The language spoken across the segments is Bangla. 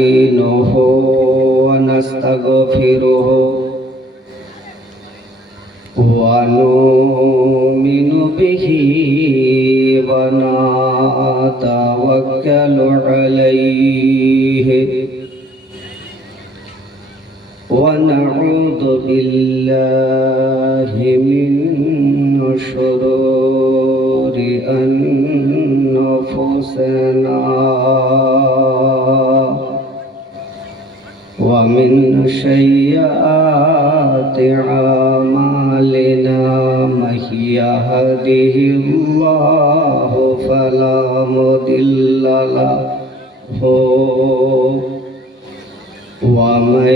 نستعينه ونستغفره ونؤمن به ونتوكل عليه ونعوذ بالله من شرور أنفسنا ومن سيئات أعمالنا من يهده الله فلا مضل له ومن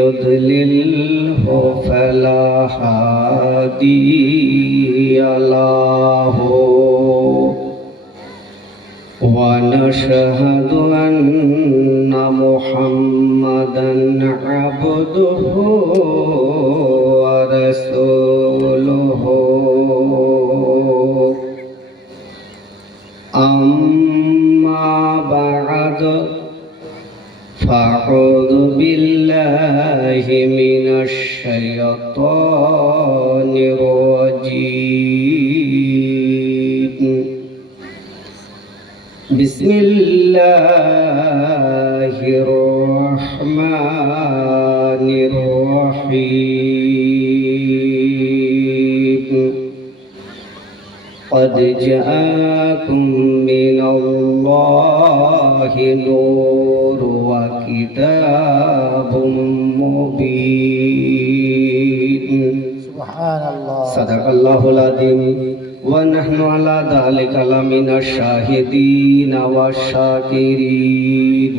يضلله فلا هادي له ونشهد أن محمدا عبده ورسوله أما بعد فأعوذ بالله من الشيطان الرجيم بسم الله الرحمن الرحيم قد جاءكم من الله نور وكتاب مبين سبحان الله صدق الله العظيم ونحن على ذلك لمن الشاهدين والشاكرين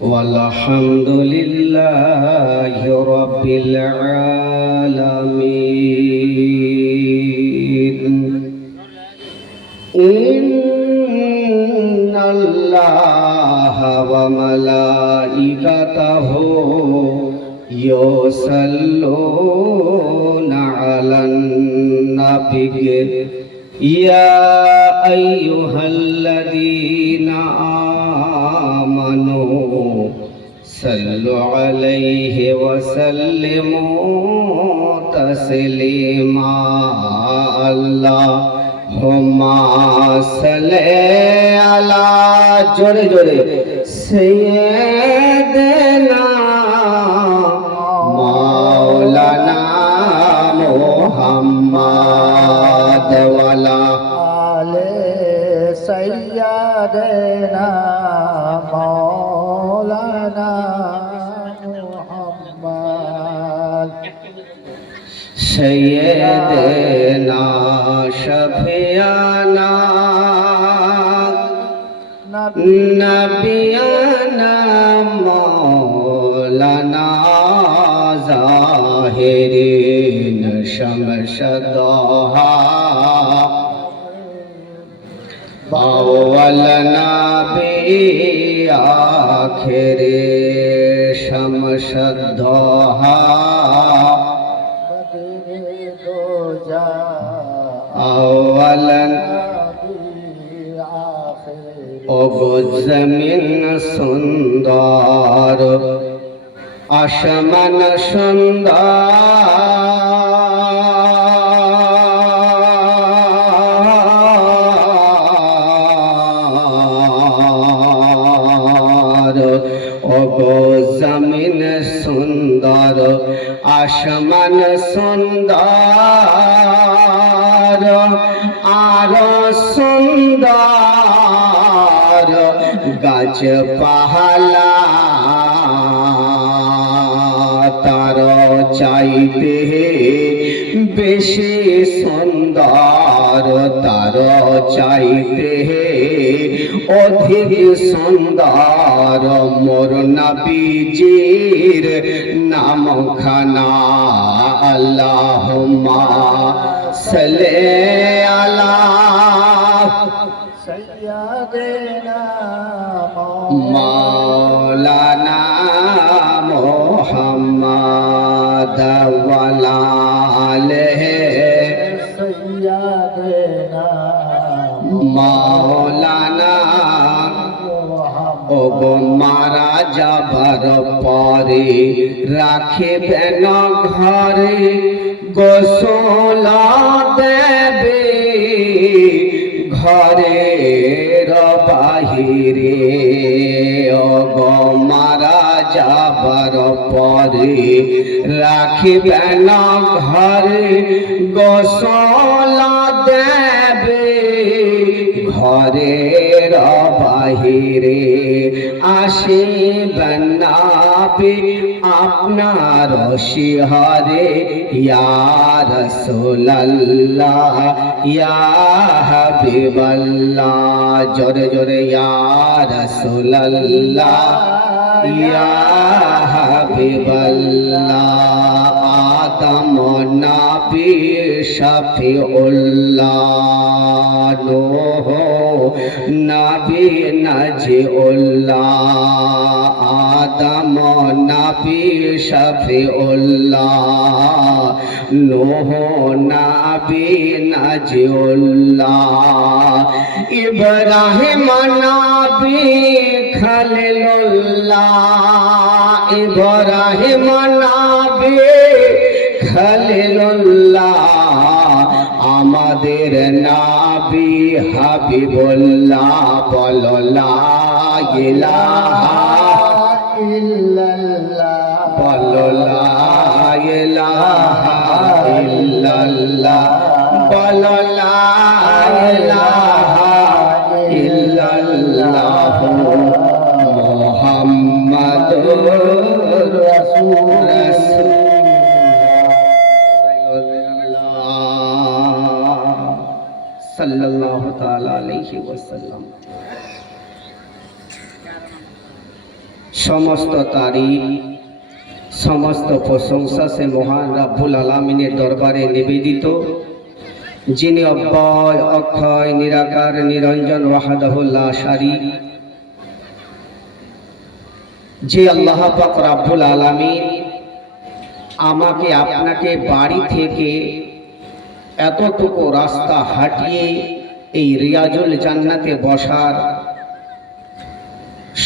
والحمد لله رب العالمين إن الله وملائكته يصلون على النبي يا أيها الذين آمنوا صلوا عليه وسلموا تسليما اللهم صل على جورے جورے سيدنا مولانا محمد وعلى آل سيدنا مولانا محمد سيدنا شفيعنا نبينا مولانا ظاهرين شمس الضحى أول نبي آخر شمس الضحى أولا জমিন সুন্দর আসমান সুন্দর জমিন সুন্দর আসমান সুন্দর আরো সুন্দর গাছ পাহালা তার চাইতে বেশি সুন্দর তার চাইতে অধিক সুন্দর মোর নবীজির নামখানা আল্লাহুম্মা সাল্লি আলা سيدنا مولانا محمد وعلى آله سيدنا مولانا محمد ও মারা যাবার পরে রাখিবেন ঘরে গোসল দেবে ঘরের বাহিরে ওগো মারা যাবার পরে রাখিবেন ঘরে গোসল দেবে ঘরের বাহিরে আসিবেন নবী আপনার শিহরে ইয়া রাসূলুল্লাহ ইয়া হাবিবাল্লাহ জোরে জোরে ইয়া রাসূলুল্লাহ ইয়া হাবিবাল্লাহ আদম নবী শফিউল্লাহ নূহ নবী নাজিউল্লাহ আদম নবী শফিউল্লাহ নূহ নবী নাজিউল্লাহ ইব্রাহিম নবী খলিলুল্লাহ ইব্রাহিম নবী খলিলুল্লাহ আমাদের নবী হাবিবুল্লাহ বলো লা ইলাহা ইল্লাল্লাহ বলো লা ইলাহা ইল্লাল্লাহ বলো লা ইলাহা ইল্লাল্লাহ মুহাম্মাদুর রাসূলুল্লাহ সাল্লাল্লাহু তাআলা আলাইহি ওয়াসাল্লাম। সমস্ত তারিফ সমস্ত প্রশংসা সে মহান রব্বুল আলামিনের দরবারে নিবেদিত, যিনি অব্যয় অক্ষয় নিরাকার নিরঞ্জন ওয়াহদাহু লা শারীক, যে আল্লাহ পাক রব্বুল আলামিন আমাকে আপনাকে বাড়ি থেকে এতটুকু রাস্তা হাঁটিয়ে এই রিয়াজুল জান্নাতে বসার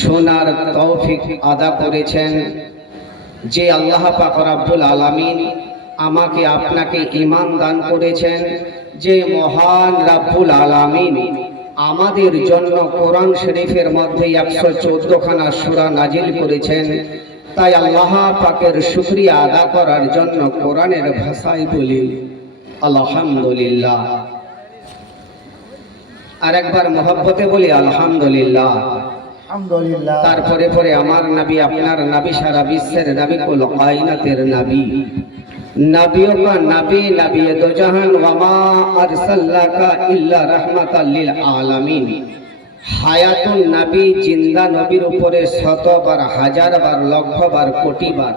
শোনার তৌফিক আদা করেছেন, যে আল্লাহ পাক রব্বুল আলামিন আমাকে আপনাকে ঈমান দান করেছেন, যে মহান রব্বুল আলামিন আমাদের জন্য কোরআন শরীফের মধ্যে 114 খানা সূরা নাজিল করেছেন। তাই আল্লাহ পাকের শুকরিয়া আদা করার জন্য কোরআনের ভাষায় বলি আলহামদুলিল্লাহ। আর একবার মহব্বতে বলি আলহামদুলিল্লাহ। আলহামদুলিল্লাহ। তারপরে পরে আমার নবী আপনার নবী সারা বিশ্বের নবী কুল কায়নাতের নবী নবিयों का नबी नबी दो जहान वमा अरसलनाका इल्ला रहमताल लिल आलामीन। হায়াতুন নবী জিন্দা নবীর উপরে শতবার হাজারবার লক্ষবার কোটিবার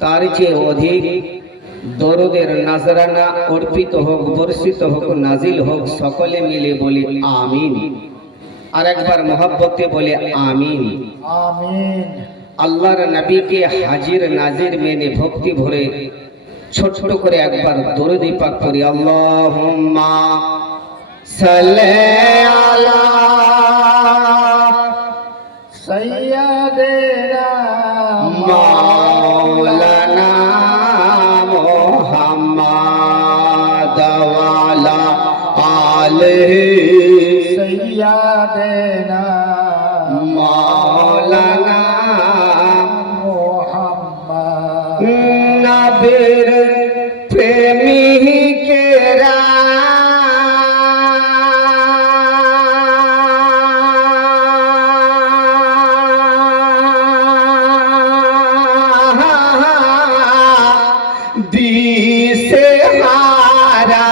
তার চেয়ে অধিক দরুদের নাজরানা অর্পিত হোক, বর্ষিত হোক, নাজিল হোক, সকলে মিলে বলি আমিন। আর একবার মহব্বতে বলে আমিন আমিন। আল্লাহর নবীকে হাজির নাজির মেনে ভক্তি ভরে ছোট করে একবার দরুদ পাক করি আল্লাহুম্মা সাল্লি আলা সাইয়্যিদিনা মাওলানা মুহাম্মাদ ওয়া আলা আলিহি সাইয়্যিদিনা মাওলানা মুহাম্মদ। নবীর প্রেমিকেরা দিশে হারা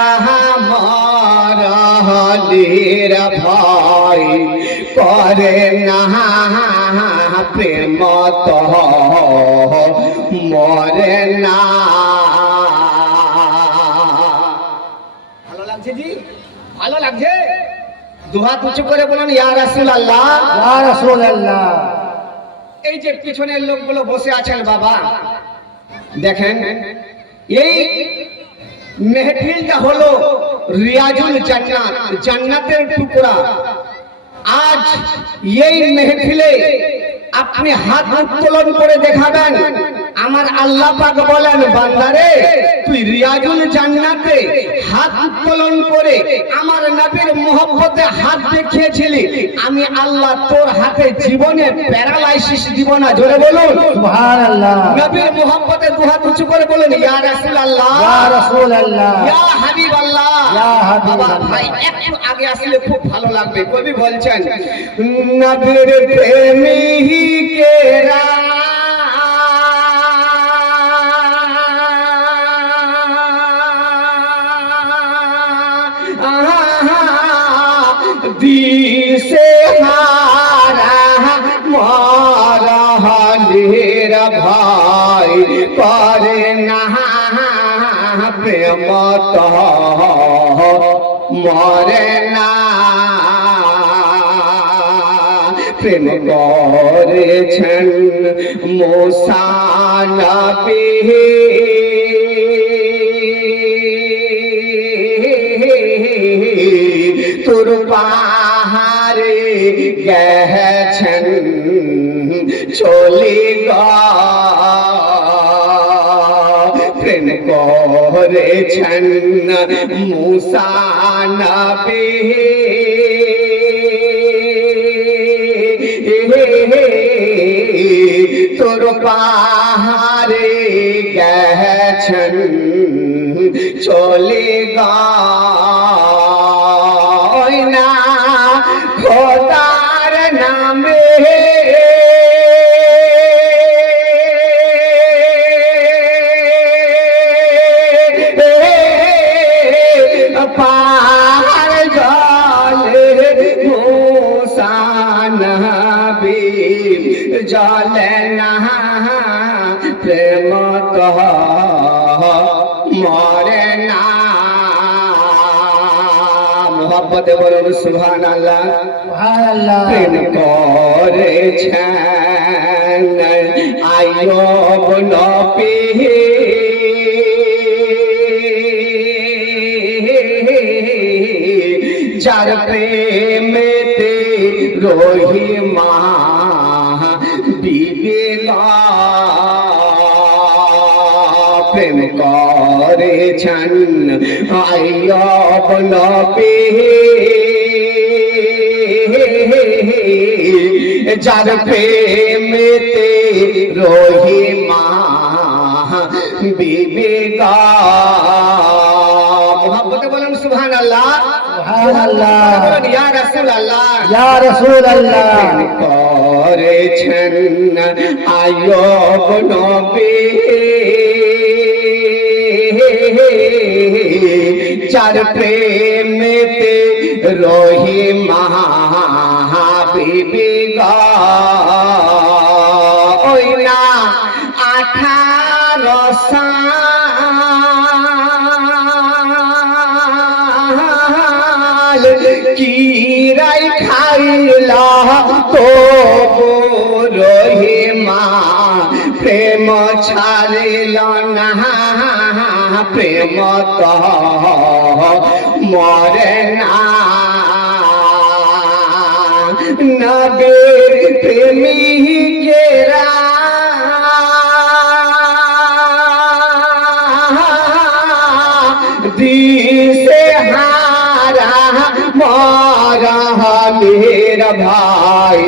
মরহলির ভয় করে না প্রেম তো মরে না। ভালো লাগছে জি? ভালো লাগছে? দুহাত উঁচু করে বলুন ইয়া রাসূলুল্লাহ। ইয়া রাসূলুল্লাহ। এই যে পিছনের লোকগুলো বসে আছেন বাবা, দেখেন এই মেহফিলটা হলো রিয়াজুল জান্নাত, জান্নাতের টুকরা। আজ এই মেহফিলে আপনি হাত উত্তোলন করে দেখাবেন। আমার আল্লাহ পাক বলেন, বান্দারে তুই রিয়াজুল জান্নাতে হাত উত্তোলন করে আমার নবীর মহব্বতে হাত দেখিয়েছিলি, আমি আল্লাহ তোর হাতে জীবনে প্যারালাইসিস দিব না। জোরে বলুন সুবহানাল্লাহ। নবীর মহব্বতে দুহাত উঁচু করে বলুন, ইয়া রাসূলুল্লাহ, ইয়া রাসূলুল্লাহ, ইয়া হাবিবাল্লাহ। ইয়া হাবিবাল্লাহ। বাবা ভাই একটু আগে আসলে খুব ভালো লাগবে। কবি বলছেন, নবীর প্রেমিকেরা দিশে হারা মরহলের ভাই করে না প্রেম তো মরে না। প্রেম করেছেন মুসা নবী, তোর পাহাড়ে গেছেন চলে প্রেম করেছেন মুসা নবী, তোর পাহাড়ে গেছেন চলে না খোদার নামে পাহাড় জলে মুসা নবী জলে না প্রেম তো মরে না। মোহাম্মদে বলুন সুবহানাল্লাহ। সুবহানাল্লাহ। প্রেম করেছেন আইয়ুব নবী, যার প্রেমেতে রহিমা বিবেক প্রেম করেছেন আইয়ুব নবী, যার প্রেমেতে রহিমা বিবেক। মোহাম্মদে বলুন সুবহানাল্লাহ। সুবহানাল্লাহ। বলুন ইয়া রাসূলুল্লাহ, ইয়া রাসূলুল্লাহ। প্রেম করেছেন আইয়ুব নবী, যার প্রেমেতে রহিমা বিবেক। ওই না 18 সাল কিরাই খাইলা তো রহিমা প্রেম ছাড়িল না, প্রেম তো মরে না। নবীর প্রেমিকেরা দিশে হারা মরহলের ভাই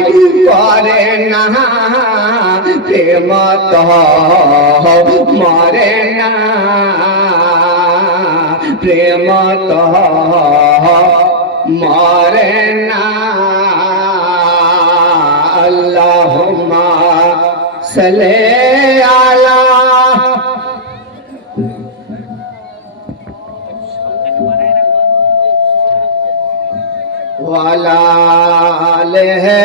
করে না প্রেম তো মরে না, প্রেম তো মরে না। আল্লাহুম্মা সাল্লি আলা वाला है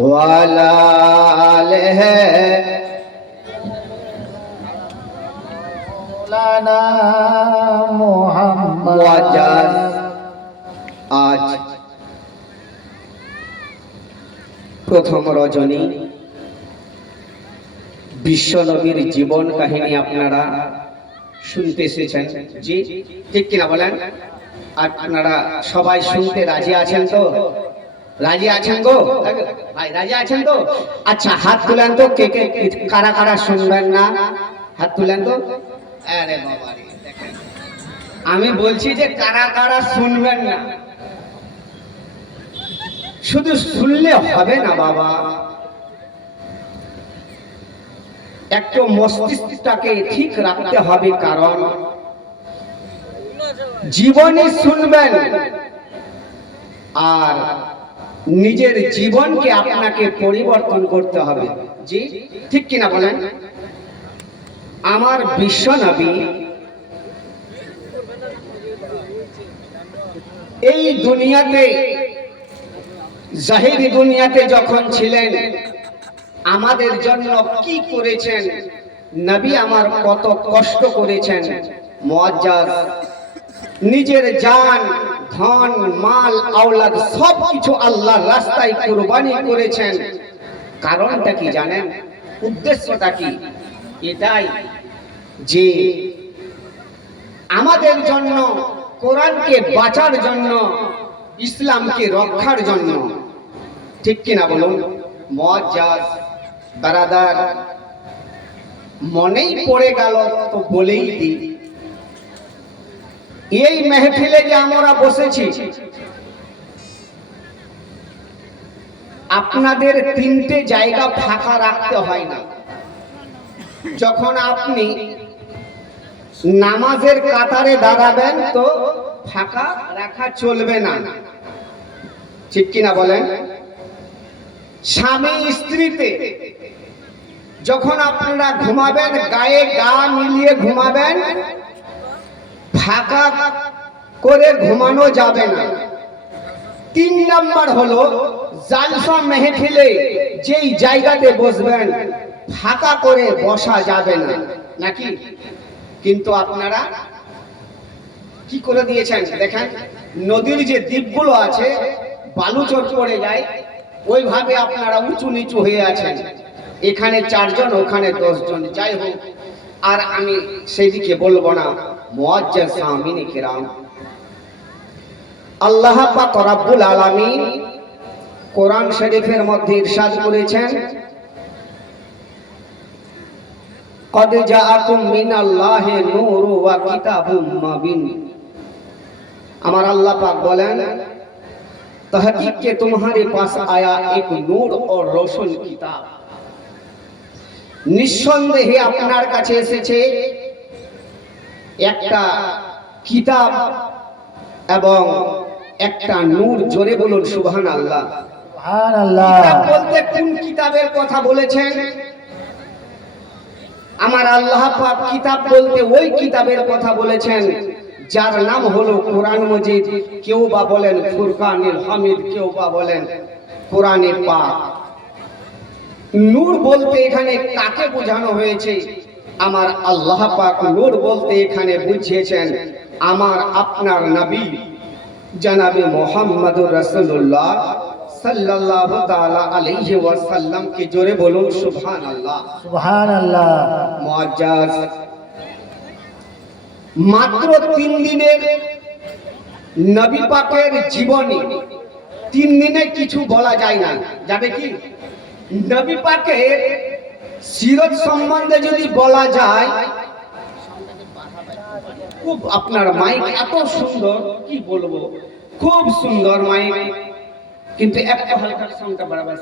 वाला है मौलाना मोहम्मद। मुआज्जज आज प्रथम रजनी বিশ্বনবীর জীবন কাহিনী আপনারা শুনতে এসেছেন। জি ঠিক কিনা বলেন? আর আপনারা সবাই শুনতে রাজি আছেন তো? রাজি আছেন গো ভাই? রাজি আছেন তো? আচ্ছা হাত তুলেন তো, কে কে কারা কারা শুনবেন না? হাত তুলেন তো। আরে বাবা রে, দেখেন আমি বলছি যে কারা কারা শুনবেন না। শুধু শুনলে হবে না বাবা, একটু মস্তিষ্কটাকে ঠিক রাখতে হবে, কারণ জীবনে শুনবেন আর নিজের জীবনকে আপনাকে পরিবর্তন করতে হবে। জি ঠিক কিনা বলেন? আমার বিশ্ব নবী এই দুনিয়াতে, জাহিরি দুনিয়াতে যখন ছিলেন, আমাদের জন্য কি করেছেন? নবী আমার কত কষ্ট করেছেন, মুআজ্জাজ নিজের জান, ধন, মাল, আওলাদ সব কিছু আল্লাহর রাস্তায় কুরবানি করেছেন। কারণটা কি জানেন? উদ্দেশ্যটা কি? এটাই যে আমাদের জন্য, কোরআনকে বাঁচার জন্য, ইসলামকে রক্ষার জন্য। ঠিক কিনা বলুন? মুআজ্জাজ বারাদার, মনেই পড়ে গেল তো বলেই দিই, এই মেহফিলে যে আমরা বসেছি, আপনাদের তিনটে জায়গা ফাঁকা রাখতে হয় না। যখন আপনি নামাজের কাতারে দাঁড়াবেন তো ফাঁকা রাখা চলবে না। ঠিক কিনা বলেন? স্বামী স্ত্রীতে যখন আপনারা ঘুমাবেন, গায়ে গা মিলিয়ে ঘুমাবেন, ফাঁকা করে ঘুমানো যাবে না। 3 নাম্বার হলো জালসা মেহফিলে যেই জায়গাতে বসবেন, ফাঁকা করে বসা যাবে না, নাকি? কিন্তু আপনারা কি করে দিয়েছেন দেখেন, নদীর যে দ্বীপগুলো আছে, বালুচর পড়ে যায়, ওইভাবে আপনারা উঁচু নিচু হয়ে আছেন। এখানে 4 জন, ওখানে 10 জন, যাই হোক, আর আমি সেদিকে বলবো না। মুআজ্জাজ সামিনে কিরাম, আল্লাহ পাক রব্বুল আলামিন কোরআন শরীফের মধ্যে ইরশাদ করেছেন, কদ জাআকুম মিনাল্লাহি নূরু ওয়া কিতাবুম মুবিন। আমার আল্লাহ পাক বলেন, তহकीक के तुम्हारे पास आया एक नूर और रोशन किताब। নিঃসন্দেহে আপনার কাছে এসেছে একটা কিতাব এবং একটা নূর। জোরে বলুন সুবহানাল্লাহ। সুবহানাল্লাহ। কিতাব বলতে কোন কিতাবের কথা বলেছেন? আমার আল্লাহ পাক কিতাব বলতে ওই কিতাবের কথা বলেছেন যার নাম হলো কোরআন মজিদ। কেউ বা বলেন ফুরকানুল হামিদ, কেউ বা বলেন কোরআনে পাক। নূর বলতে এখানে কাকে বোঝানো হয়েছে? আমার আল্লাহ পাক নূর বলতে এখানে বুঝিয়েছেন আমার আপনার নবী জনাবে মুহাম্মদুর রাসূলুল্লাহ সাল্লাল্লাহু তাআলা আলাইহি ওয়াসাল্লাম কে। জোরে বলুন সুবহানাল্লাহ। সুবহানাল্লাহ। মুআজ্জাজ মাত্র 3 দিনের নবী পাকের জীবনী, 3 দিনে কিছু বলা যায় না। যাবে কি? নবী পাকের সিরত সম্বন্ধে যদি বলা যায়, খুব, আপনার মাইক এত সুন্দর, কি বলবো, খুব সুন্দর মাইক, কিন্তু একটু হালকা সাউন্ডটা বাড়াবেন।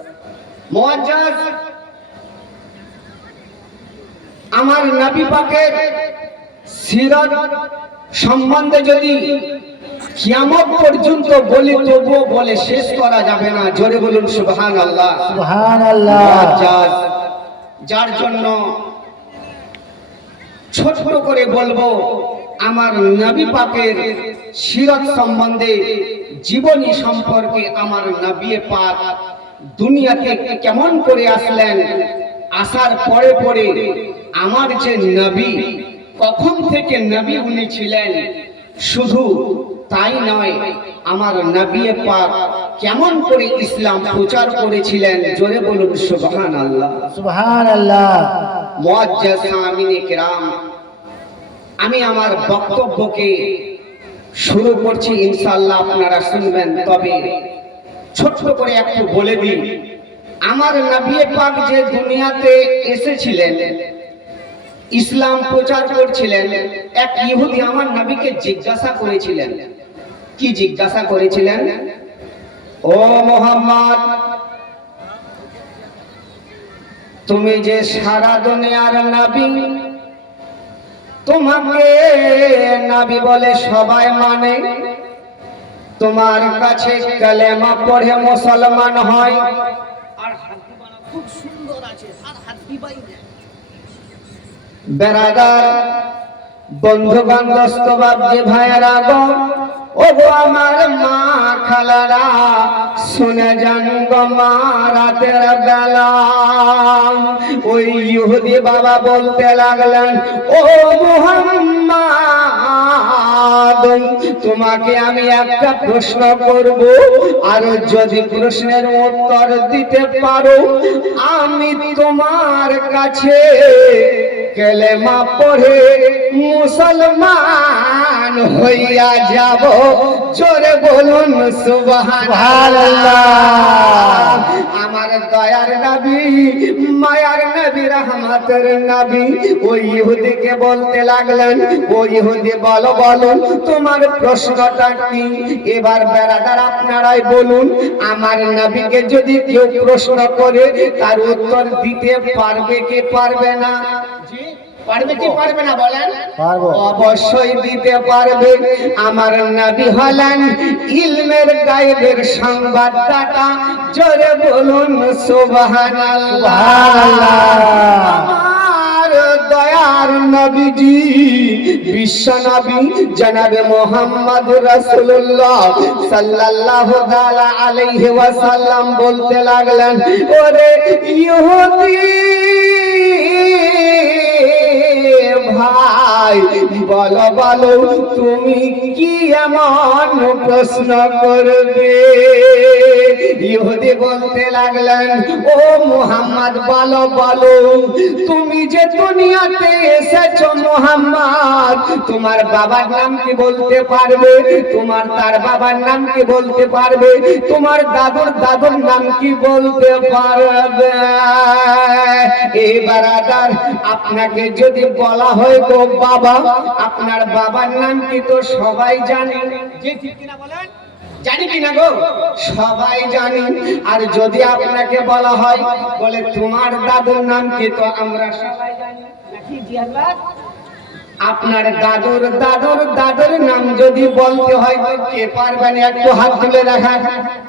মুআজ্জাজ আমার নবী পাকের সিরত সম্বন্ধে যদি কিয়ামত পর্যন্ত বলি, তবুও বলে শেষ করা যাবে না। জোরে বলুন সুবহানাল্লাহ। সুবহানাল্লাহ। মুআজ্জাজ যার জন্য ছোট করে বলবো, আমার নবী পাকের সিরত সম্বন্ধে, জীবনী সম্পর্কে, আমার নবী পাক দুনিয়াতে কেমন করে আসলেন, আসার পরে পরে আমার যে নবী, কখন থেকে নবী উনি ছিলেন, শুধু তাই নয়, আমার নবী পাক কেমন করে ইসলাম প্রচার করেছিলেন। জোরে বলুন সুবহানাল্লাহ। সুবহানাল্লাহ। মুআজ্জাজ সামিনে কিরাম, আমি আমার বক্তব্যকে শুরু করছি, ইনশাআল্লাহ আপনারা শুনবেন। তবে ছোট্ট করে একটু বলে দিই, আমার নবী পাক যে দুনিয়াতে এসেছিলেন, ইসলাম প্রচার করছিলেন, এক ইহুদি আমার নবীকে জিজ্ঞাসা করেছিলেন। কি জিজ্ঞাসা করেছিলেন? ও মুহাম্মদ, তুমি যে সারা দুনিয়ার নবী, তোমাকে নবী বলে সবাই মানে, তোমার কাছে কালেমা পড়ে মুসলমান হয়। আর খুব সুন্দর আছে, আর হাত দিবাই না। বেরাদার, বন্ধুগণ, দোস্ত, বাপজি, ভাইয়েরা গো, ও গো আমার মা খালারা, শুনে যান গো মা, রাতের বেলা ওই ইহুদি বাবা বলতে লাগলেন, ও মুহাম্মদ, তোমাকে আমি একটা প্রশ্ন করব, আর যদি প্রশ্নের উত্তর দিতে পারো, আমি তোমার কাছে কালেমা পড়ে মুসলমান হইয়া যাব। জোরে বলুন সুবহানাল্লাহ। আমার দয়ার নবী, মায়ার নবী, রহমতের নবী ওই ইহুদিকে বলতে লাগলেন, ও ইহুদি বলো বলো তোমার প্রশ্নটা কি? এবার বেরাদার আপনারাই বলুন, আমার নবীকে যদি কেউ প্রশ্ন করে তার উত্তর দিতে পারবে কি পারবে না? পারবে কি পারবে না বলেন? পারবো। অবশ্যই দিতে পারবে। আমার নবী হলেন ইলমের গায়েবের সংবাদদাতা। জোরে বলুন সুবহানাল্লাহ। আমার দয়ার নবীজি, বিশ্ব নবী জনাবে মুহাম্মদ রাসূলুল্লাহ সাল্লাল্লাহু তাআলা আলাইহি ওয়াসাল্লাম বলতে লাগলেন, ওরে ইহুদি ভাই, বলো বলো তুমি কি এমন প্রশ্ন করবে? ইহুদি বলতে লাগলেন, ও মুহাম্মদ বলো বলো, তুমি যে দুনিয়াতে এসেছো মুহাম্মদ, তোমার বাবার নাম কি বলতে পারবে? তোমার তার বাবার নাম কি বলতে পারবে? তোমার দাদুর দাদুর নাম কি বলতে পারবে? এই বারাদার, আপনাকে যদি বলা হয় গো বাবা, আপনার বাবার নাম কি তো সবাই জানে, যে ঠিক কিনা বলেন? জানি কিনা গো? সবাই জানি। আর যদি আপনাকে বলা হয় বলে তোমার দাদুর নাম কি, তো আমরা সবাই জানি নাকি জিয়াবাদ? আপনার দাদুর দাদুর দাদুর নাম যদি বলতে হয়, তো কে পারবেন? একটু হাত তুলে দেখান।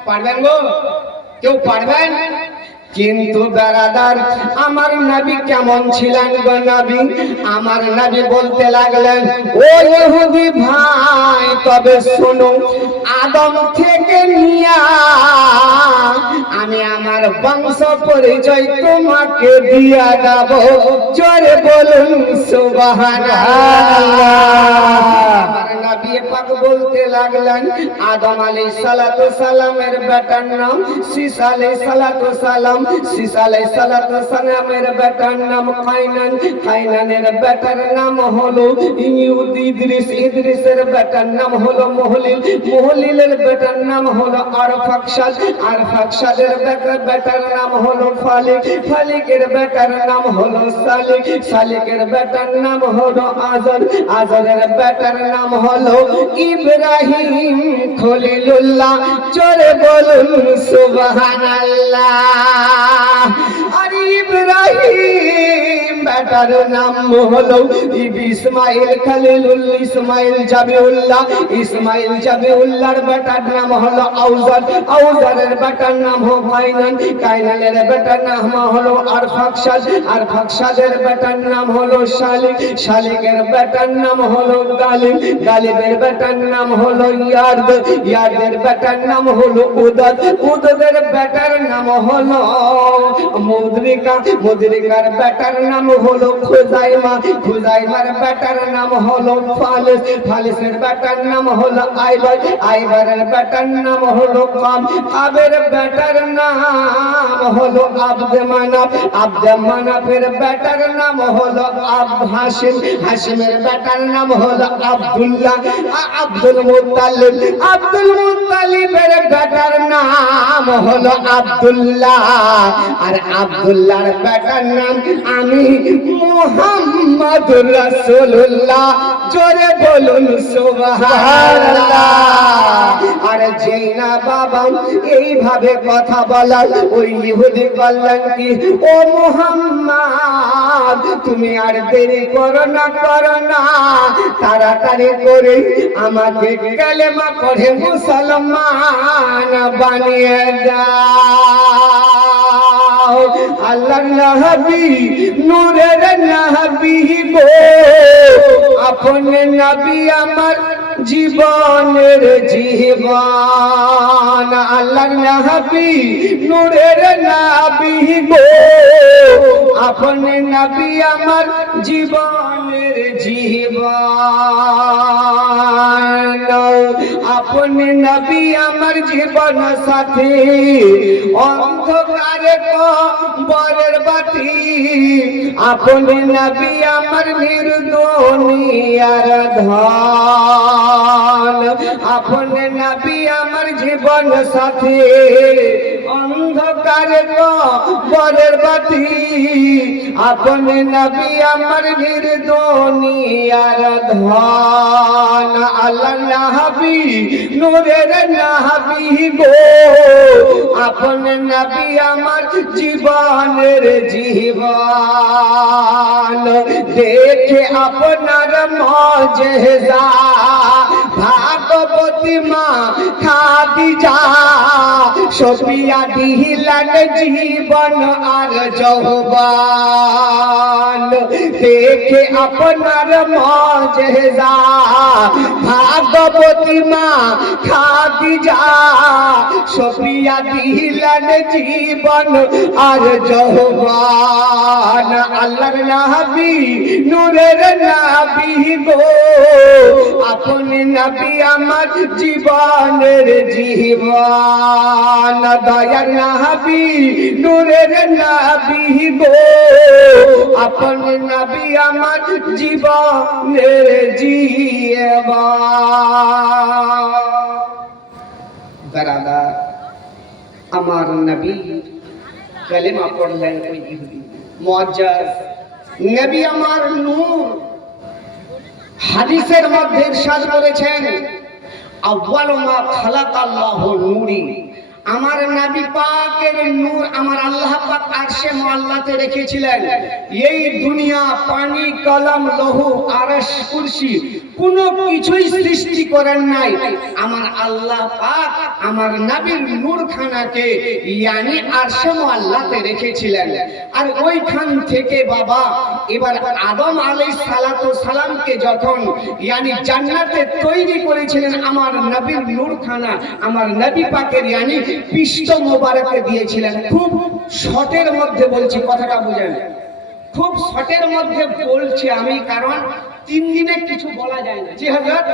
পারবেন গো? কেউ পারবেন? কিন্তু বেরাদার, আমার নবী কেমন ছিলেন গো নবী? আমার নবী বলতে লাগলেন, ও ইহুদি ভাই, তবে শোনো, আদম থেকে নিয়া আমি আমার বংশ পরিচয় তোমাকে দিয়া দেব। জোরে বলুন সুবহানাল্লাহ। আমার নবী পাক বলতে লাগলেন, আদম আলাইহিস সালাতু সালামের বেটার নাম শীশ আলাইহিস সালাতু সালাম, শীশ আলাইহিস সালাতু সালামের বেটার নাম কাইনান, কাইনানের বেটার নাম হলো ইদ্রিস, ইদ্রিসের বেটার নাম হলো মুহলিল, মুহলিলের বেটার নাম হলো আরফাকশাদ, আরফাকশাদের বেটার নাম হলো ফালিক, ফালিকের বেটার নাম হলো সালিক, সালিকের বেটার নাম হলো আজর, আজরের বেটার নাম হলো ইব্রাহিম খলিলুল্লাহ। জোরে বলুন সুবহানাল্লাহ। আর ইব্রাহিম বেটার নাম হলো ইসমাইল খলিলুল্লাহ, ইসমাইল জাবিউল্লাহ, ইসমাইল জাবিউল্লাহর বেটার নাম হলো আউজার, আউজারের বেটার নাম হলো কাইনান, কাইনানের বেটার নাম হলো আরফাকশাদ, আরফাকশাদের বেটার নাম হলো শালিক, শালিকের বেটার নাম হলো গালিব, গালিবের বেটার নাম হলো ইয়াদ, ইয়াদের বেটার নাম হলো উদদ, উদদের বেটার নাম হলো মুদরিকা, মুদরিকার বেটার নাম হলো খুজাইমা, খুজাইমার বেটার নাম হলো ফালিস, ফালিসের বেটার নাম হলো আইবার, আইবারের বেটার নাম হলো কাম, কাবের বেটার নাম নাম হলো আব্দে মানাফ, আব্দে মানাফের বেটার নাম হলো হাশিম, হাশিমের বেটার নাম হলো Abdullah, Abdul Muttalib, Abdul মুত্তালিবের better নাম হলো আব্দুল্লাহ, আর আব্দুল্লাহর বেটার নাম আমি মুহাম্মাদুর রাসূলুল্লাহ। জোরে বলুন সুবহানাল্লাহ। আর যেই না বাবা এইভাবে কথা বলা, ওই ইহুদি বললেন কি, ও মুহাম্মদ তুমি আর দেরি করো না, তাড়াতাড়ি করে আমাকে কালেমা পড়ে মুসলমান বানিয়ে দাও। আল্লাহর নবী নূরের নবী গো, আপনি নবী আমার জীবনের জীবন। আল্লাহর নবী নূরের নবী গো, আপনি নবী আমার জীবনের জীবন। আপনি নবী আমার জীবন সাথী, অন্ধকারে কবরের বাতি, আপনি নবী আমার নির্দোনিয়ার ধন। আপনি নবী আমার জীবন সাথী, অন্ধকারে কবরের বাতি, আপনি নবী আমার নির্দোনিয়ার ধন। আল্লাহ নবী নূরের নবী গো, আপনি নবী আমার জীবনের জীবন। দেখে আপনার মুজিজা ভাগবতী মা খাদিজা সফিয়া দিলেন জীবন আর যৌবন। দেখে আপনার মুজিজা ভাগবতী মা খাদিজা সফিয়া দিলেন জীবন আর যৌবন। আল্লাহর নবী নূরের নবী গো, আপনি নবী আমার জীবনের জীবন। দয়ার নবী নূরের নবী গো, আপনি নবী আমার জীবনের জীবন। বেরাদার, আমার নবী কালেমা পড়লেন ওই ইহুদি মুআজ্জাজ, নবী আমার নূর। হাদিসের মধ্যে ইরশাদ করেছেন, আউয়ালু মা খালাকাল্লাহু নূরি, আমার নবী পাকের নূর আমার আল্লাহ পাক আরশে মুআল্লাতে রেখেছিলেন। এই দুনিয়া, পানি, কলম, লৌহ, আরশ, কুরসি কোনো কিছুই সৃষ্টি করেন নাই। আমার আল্লাহ পাক আমার নবীর নূরখানাকে ইয়ানি আরশে মুআল্লাতে রেখেছিলেন। আর ওইখান থেকে বাবা এবার আদম আলাইহিস সালাতু সালামকে যখন ইয়ানি জান্নাতে তৈরি করেছিলেন, আমার নবীর নূরখানা আমার নবী পাকের ইয়ানি পৃষ্ঠ মোবারকে দিয়েছিলেন। খুব শর্টের মধ্যে বলছি, কথাটা বুঝেন, খুব শর্টের মধ্যে বলছি আমি, কারণ 3 দিনে কিছু বলা যায় না। জি হযরত,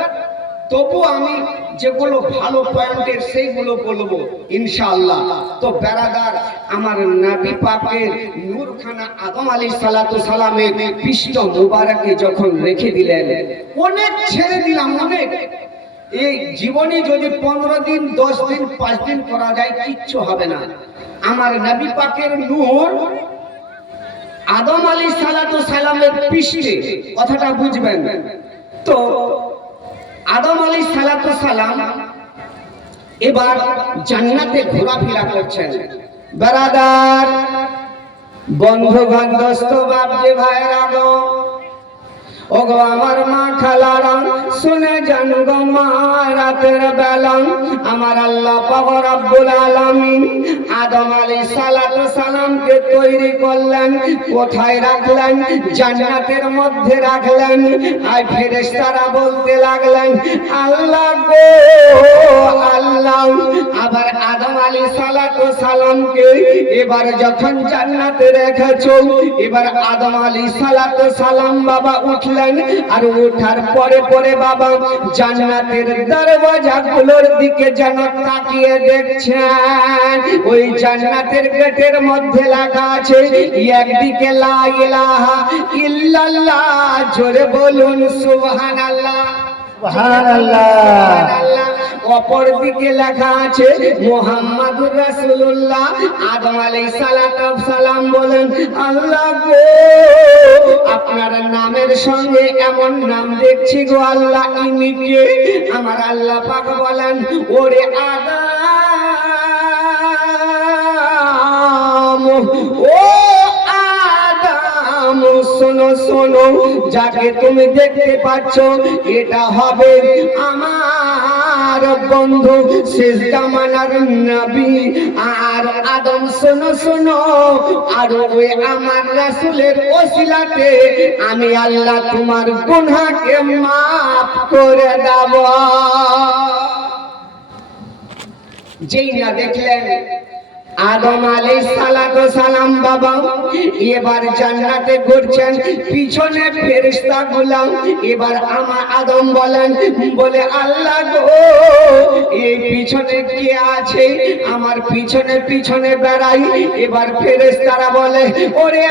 তবু আমি যেগুলো ভালো পয়েন্টের সেইগুলো বলবো ইনশাআল্লাহ। তো বেরাদার, আমার নবী পাকের নূরখানা আদম আলাইহিস সালাতু সালামের পৃষ্ঠ মোবারকে যখন রেখে দিলেন, অনেক ছেড়ে দিলাম, অনেক। এই জীবনে যদি 15 দিন 10 দিন 5 দিন করা যায় কিচ্ছু হবে না। আমার নবী পাকের নূর আদম আলাইহিস সালাতু সালামের পৃষ্ঠে, কথাটা বুঝবেন। তো আদম আলাইহিস সালাতু সালাম এবার জান্নাতে ঘোরাফেরা করছেন। বেরাদার, বন্ধুগণ, দোস্ত, বাপ যে ভাইরা গো, ওগো আমার মা খালারা, শুনে যান গো মা, রাতের বেলা আমার আল্লাহ পাক রব্বুল আলামিন আদম আলাইহিস সালাতু সালামকে তৈরি করলেন। কোথায় রাখলেন? জান্নাতের মধ্যে রাখলেন। আর ফেরেশতারা বলতে লাগলেন, আল্লাহ গো আল্লাহ, আবার আদম আলাইহিস সালাতু সালামকে এবার যখন জান্নাতে রেখেছো, এবার আদম আলাইহিস সালাতু সালাম বাবা উঠলেন। আর ওঠার পরে পরে বাবা জান্নাতের দরওয়াজাগুলোর দিকে যেন তাকিয়ে দেখছেন, ওই জান্নাতের গেটের মধ্যে লেখা আছে একদিকে লা ইলাহা ইল্লাল্লাহ, জোরে বলুন সুবহানাল্লাহ। সুবহানাল্লাহ। অপর দিকে লেখা আছে মুহাম্মাদুর রাসূলুল্লাহ। আদম আলাইহিস সালাতু সালাম বলেন, আল্লাহ গো, আপনার নামের সঙ্গে এমন নাম দেখছি গো আল্লাহ, ইনি কে? আমার আল্লাহ পাক বলেন, ওরে আদম, ও আদম, শোনো শোনো, যাকে তুমি দেখতে পাচ্ছ এটা হবে আমার বন্ধু শেষ জামানার নবী। আর আদম শোনো শোনো, আর ওই আমার রাসূলের ওসিলাতে আমি আল্লাহ তোমার গুনাহকে মাফ করে দেব। যেই না দেখলেন আদম আলাইহিস সালাতু সালাম বাবা এবার জান্নাতে ঘুরছেন, পিছনে ফেরেশতাগুলো এবার আমার আদম বলেন, বলে আল্লাহ গো, এই পিছনে কে আছে? আমার পিছনে পিছনে বেড়াই। এবার ফেরেশতারা বলে, ওরে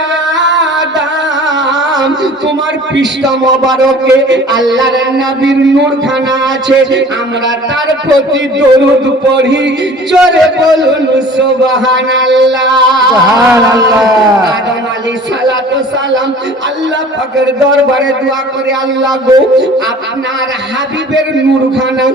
আদম, তোমার পৃষ্ঠ মোবারকে আল্লাহর নবীর নূরখানা আছে, আমরা তার প্রতি দরুদ পড়ি, জোরে বলুন সুবহানাল্লাহ। আদম আলাইহিস সালাতু সালাম আল্লাহ পাকের দরবারে দোয়া করে, আল্লাহ গো, আপনার হাবিবের নূরখানা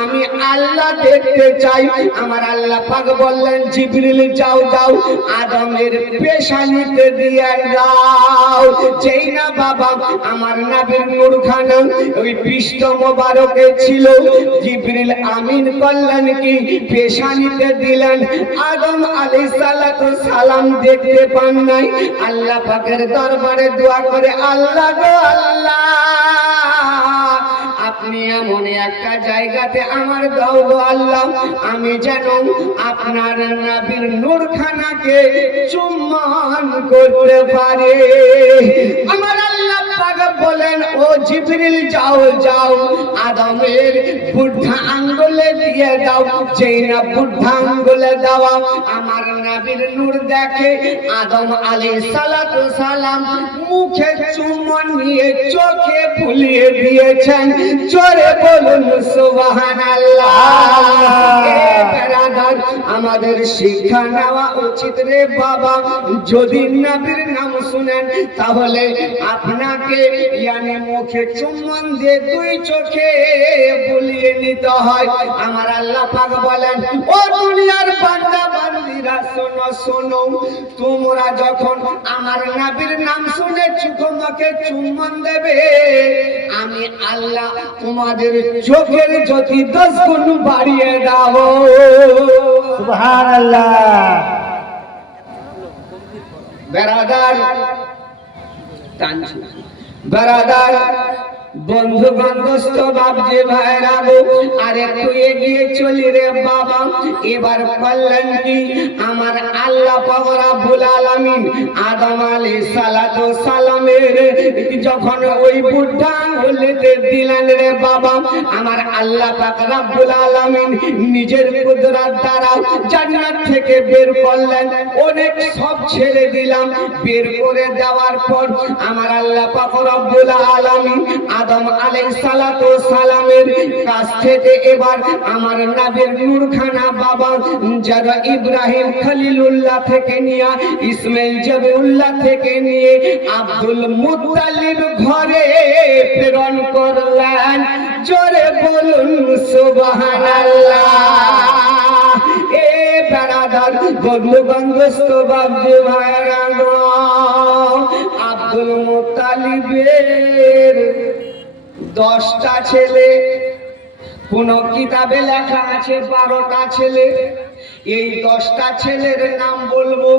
আমি আল্লাহ দেখতে চাই। আমার আল্লাহ পাক বললেন, জিবরিল যাও যাও আদমের পেশানিতে দিয়ে দাও। যেই না বাবা আমার নবীর নূরখানা ওই পৃষ্ঠ মোবারকে ছিল, জিবরিল আমিন করলেন কি পেশানিতে দিলেন। আদম আলাইহিস সালাতু সালাম দেখতে পান নাই। আল্লাহ পাকের দরবারে দোয়া করে, আল্লাহ গো আল্লাহ, আপনি এমন একটা জায়গাতে আমার দাও গো আল্লাহ, আমি যেন আপনার নবীর নূরখানাকে চুম্বন করতে পারি। আমার আল্লাহ পাক বলেন, ও জিবরিল যাও যাও আদমের বুদ্ধা আঙ্গুলে দিয়ে দাও। যেই না বুদ্ধা আঙ্গুলে দেওয়া আমার নবীর নূর দেখে, আদম আলাইহিস সালাতু সালাম মুখে চুম্বন নিয়ে চোখে ফুলিয়ে দিয়েছেন, জোরে বলুন সুবহানাল্লাহ। আমাদের শিক্ষা নেওয়া উচিত রে বাবা, যদি নবীর নাম শুনেন তাহলে আপনাকে ইয়ানি মুখে চুম্বন দিয়ে দুই চোখে বুলিয়ে নিতে হয়। আমার আল্লাহ পাক বলেন, ও দুনিয়ার বান্দা বান্দীরা শোনো শোনো, তোমরা যখন আমার নবীর নাম শুনে চোখে চুম্বন দেবে, আমি আল্লাহ তোমাদের চোখের জ্যোতি 10 গুণ বাড়িয়ে দাও। সুবহানাল্লাহ। বেরাদার বেরাদার বন্ধু বান্ধব বাপজি ভাইরা গো, আর একটু এগিয়ে চলি রে বাবা। এবার করলেন কি আমার আল্লাহ পাক রব্বুল আলামিন আদম আলাইহিস সালাতু সালামের যখন ওই বুদ্ধা আঙ্গুলেতে দিলেন রে বাবা, আমার আল্লাহ পাক রব্বুল আলামিন নিজের কুদরত দ্বারা জান্নাত থেকে বের করলেন। অনেক সব ছেড়ে দিলাম, বের করে দেওয়ার পর আমার আল্লাহ পাক রব্বুল আলামিন আদম আলাইহিস সালাতু সালামের কাছ থেকে এবার আমার নবীর নূরখানা বাবা যারা ইব্রাহিম খলিলুল্লাহ থেকে নিয়ে ইসমাইল জবিউল্লাহ থেকে নিয়ে আব্দুল মুত্তালিব ঘরে প্রেরণ করলেন, জোরে বলুন সুবহানাল্লাহ। এ বেরাদার বন্ধু বান্ধব বাপজি ভাইরা গো, আব্দুল মুত্তালিবের 10টা ছেলে, কোন কিতাবে লেখা আছে 12টা ছেলে। এই 10টা ছেলের নাম বলবো,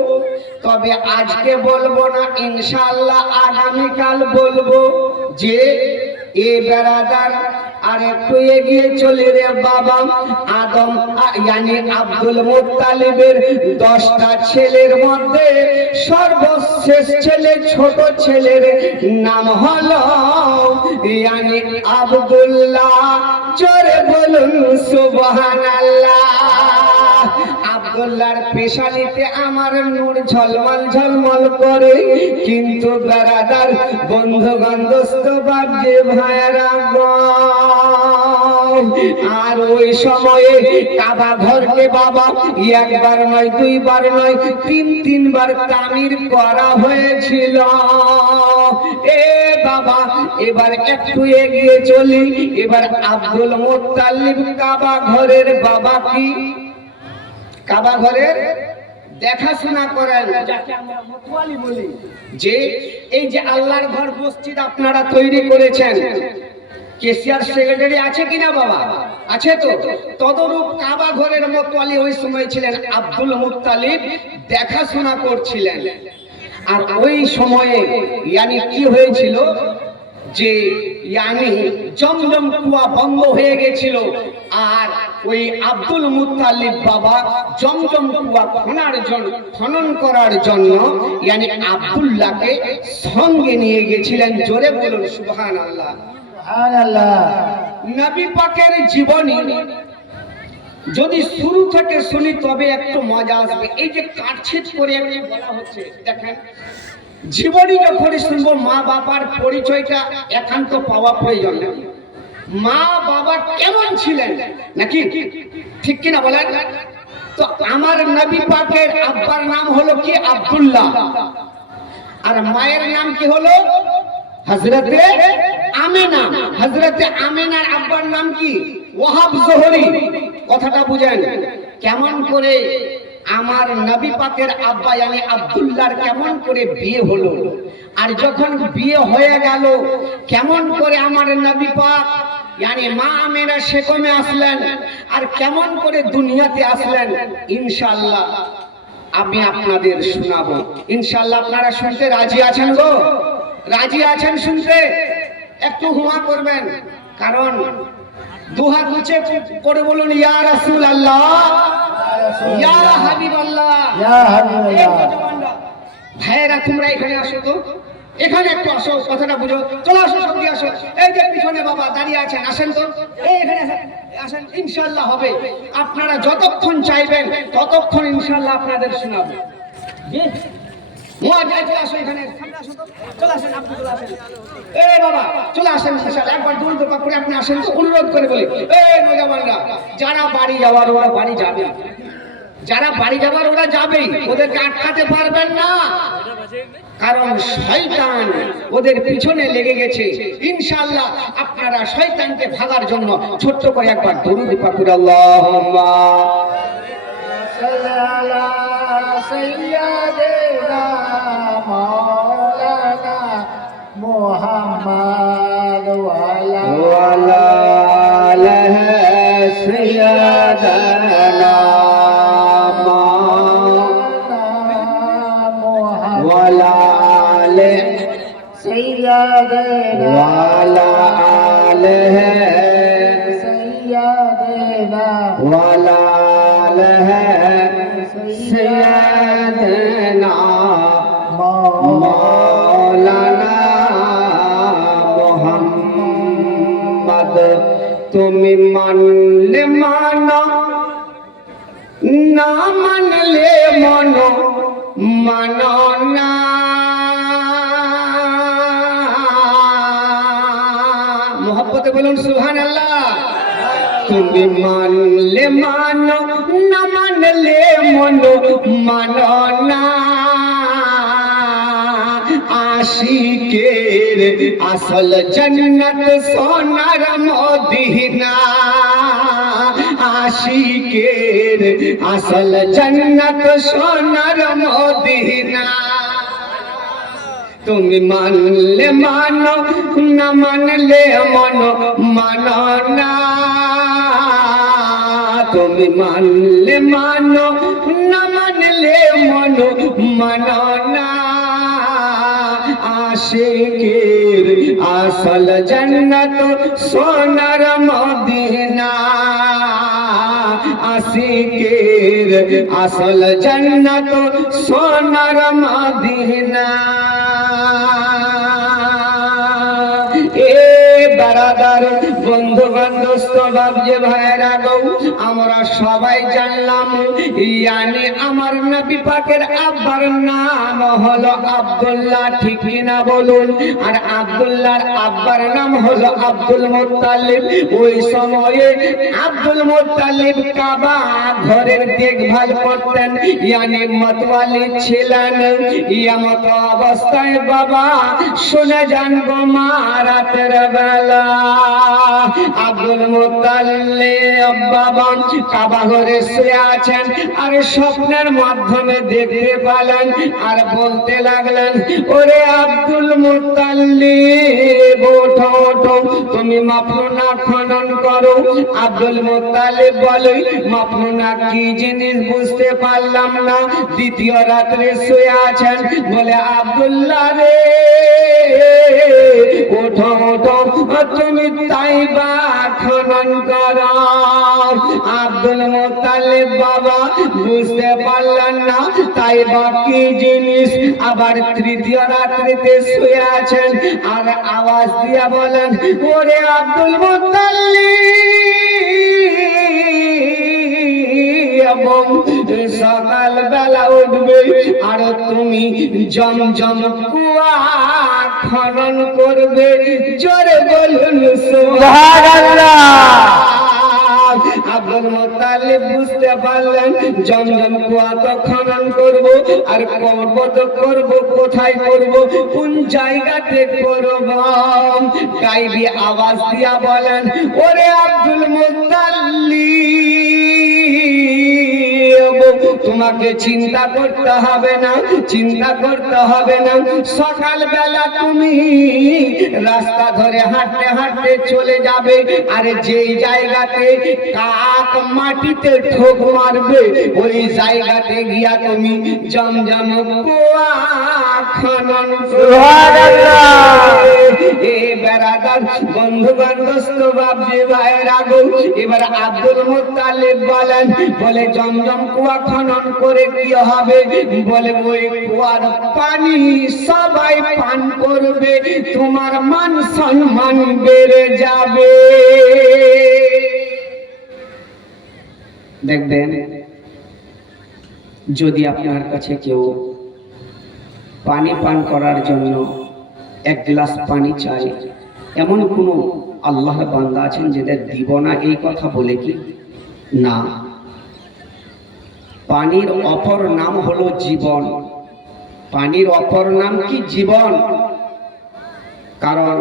তবে আজকে বলবো না, ইনশাআল্লাহ আগামীকাল বলবো। যে এ বেরাদার আর একটু এগিয়ে চলে রে বাবা, আদম ইয়ানি আব্দুল মুত্তালিবের 10টা ছেলের মধ্যে সর্বশেষ ছেলে, ছোট ছেলের নাম হলো ইয়ানি আব্দুল্লাহ। জোরে বলুন সুবহানাল্লাহ। আব্দুল্লাহর পেশানিতে আমার নূর ঝলমল ঝলমল করে, কিন্তু বেরাদার বন্ধুগণ দোস্ত বাপ যে ভাইরা গো, আর ওই সময়ে কাবা ঘরকে বাবা একবার নয়, দুইবার নয়, তিনবার তামির করা হয়েছিল। এ বাবা, এবার একটু এগিয়ে চলি। এবার আব্দুল মুত্তালিব কাবা ঘরের বাবা কি, কাবা ঘরের দেখাশোনা করেন, যাকে আমরা মতওয়ালি বলি। যে এই যে আল্লাহর ঘর মসজিদ আপনারা তৈরি করেছেন, কেসিআর সেক্রেটারি আছে কিনা বাবা? আছে তো। তদরূপ কাবা ঘরের মতওয়ালি ওই সময় ছিলেন আব্দুল মুত্তালিব, দেখাশোনা করছিলেন। আর ওই সময়ে ইয়ানি কি হয়েছিল যে ইয়ানি জমজম কুয়া বন্ধ হয়ে গেছিল, আর ওই আব্দুল মুত্তালিব বাবা জমজম কুয়া খনন করার জন্য ইয়ানি আব্দুল্লাহকে সঙ্গে নিয়ে গেছিলেন। জোরে বলুন সুবহানাল্লাহ। সুবহানাল্লাহ। নবী পাকের জীবনী যদি শুরু থেকে শুনি তবে একটু মজা আসবে। এই যে কাটছিট করে একটু বলা হচ্ছে, দেখেন জীবনী যখন শুনবো মা বাবার পরিচয়টা একান্ত পাওয়া প্রয়োজন। মা বাবা কেমন ছিলেন নাকি, ঠিক কিনা বলেন? তো আমার নবী পাকের আব্বার নাম হলো কি আব্দুল্লাহ, আর মায়ের নাম কি হলো হযরতে আমেনা। হযরতে আমেনার আব্বার নাম কি ওয়াহাব জোহরি। কথাটা বুঝেন কেমন করে আমার নবী পাকের আব্বা यानी আব্দুল্লাহর কেমন করে বিয়ে হলো, আর যখন বিয়ে হয়ে গেল কেমন করে আমার নবী পাক यानी মা আমেনা সেকমে আসলেন, আর কেমন করে দুনিয়াতে আসলেন, ইনশাআল্লাহ আমি আপনাদের শোনাবো। ইনশাআল্লাহ আপনারা শুনতে রাজি আছেন গো? রাজি আছেন শুনতে? একটু হুয়া করবেন, কারণ দুহাত উঁচে করে বলুন ইয়া রাসূলুল্লাহ, ইয়া হাবিবাল্লাহ, ইয়া হাবিবাল্লাহ। ভাইরা তোমরা এখানে আসো তো, এখানে একটু আসো, কথাটা বুঝো। চলো আসো, সব দিয়ে আসো। এই যে পিছনে বাবা দাঁড়িয়ে আছেন, আসেন তো, এই এখানে আসেন। ইনশাআল্লাহ হবে। আপনারা যতক্ষণ চাইবেন ততক্ষণ ইনশাআল্লাহ আপনাদের শোনাবো। অনুরোধ করে বলি, যারা বাড়ি যাওয়ার ওরা বাড়ি যাবে, যারা বাড়ি যাবার ওরা যাবেই, ওদেরকে আটকাতে পারবেন না, কারণ শয়তান ওদের পিছনে লেগে গেছে। ইনশাআল্লাহ আপনারা শয়তানকে ভাগার জন্য ছোট্ট করে একবার দরুদ পাক পড়ুন। আল্লাহুম্মা সাল্লি আলা সাইয়্যিদিনা মাওলানা মুহাম্মদ ওয়া আলা আলিহি সাইয়্যিদানা وعلى آله سيدنا وعلى آله سيدنا مولانا محمد তুমি মানলে মানো, না মানলে মনো মানো না। মোহাব্বতে বলুন সুবহানাল্লাহ। তুমি মানলে মানো, না মানলে মনো মানো না। আশিকের আসল জান্নাত সোনার মদিনা, আশিকের আসল জান্নাত সোনার মদিনা। তুমি মানলে মানো, না মানলে মনো মানো না। তুমি মানলে মানো, না মানলে মনো মানো না। আশিকের আসল জান্নাত সোনার মদিনা আশিকের আসল জান্নাত সোনার মদিনা বারাদার বন্ধু বান্ধব যে ভাইরা গো আমরা সবাই জানলাম ইয়ানি আমার নবী পাকের আব্বার নাম হলো আব্দুল্লাহ ঠিক কিনা বলুন আর আব্দুল্লাহর আব্বার নাম হলো আব্দুল মুত্তালিব ওই সময়ে আব্দুল মুত্তালিব কাবা ঘরের দেখভাল করতেন ইয়ানি মতওয়ালি ছিলেন ইয়ামত অবস্থায় বাবা শুনে যান গো মা রাতের বেলা আব্দুল মুত্তালিব বাবা কাবা ঘরে শুয়ে আছেন আর স্বপ্নের মাধ্যমে দেখতে পেলেন আর বলতে লাগলেন ওরে আব্দুল মুত্তালিব ওঠো ওঠো তুমি মাফলুনা খনন করো আব্দুল মুত্তালিব বলে মাফলুনা কি জিনিস বুঝতে পারলাম না দ্বিতীয় রাত্রে শুয়ে আছেন বলে আব্দুল্লাহ রে ওঠো ওঠো তুমি তাইবা খনন করো আব্দুল মুত্তালিব বাবা বুঝতে পারলেন না তাইবা কি জিনিস আবার তৃতীয় রাত্রিতে শুয়ে আছেন আর আওয়াজ দিয়া বলেন ওরে আব্দুল মুত্তালিব সকাল বেলা উঠবে আর তুমি জমজম কুয়া খনন করবে জোরে বলুন সুবহানাল্লাহ আব্দুল মুত্তালিব বুঝতে পারলেন জমজম কুয়া তো খনন করব আর করব তো করব কোথায় করব কোন জায়গাতে করব গাইবি আওয়াজ দিয়া বলেন ওরে আব্দুল মুত্তালিব তোমাকে চিন্তা করতে হবে না চিন্তা করতে হবে না সকাল বেলা তুমি রাস্তা ধরে হাঁটতে হাঁটতে চলে যাবে আর যেই জায়গাতে কাক মাটিতে ঠোক মারবে ওই জায়গাতে গিয়া তুমি জমজম কুয়া খনন এ বেরাদার বন্ধু বান্ধব বাবজি ভাইরা গো এবার আব্দুল মুত্তালিব বলেন বলে জমজম কুয়া খনন করে কি হবে বলে ওই কুয়ার পানি সবাই পান করবে তোমার মান সম্মান বেড়ে যাবে দেখবেন যদি আপনার কাছে কেউ পানি পান করার জন্য এক গ্লাস পানি চাই এমন কোন আল্লাহর বান্দা আছেন যেটা দিব না এই কথা বলে কি না পানির অপর নাম হলো জীবন পানির অপর নাম কি জীবন কারণ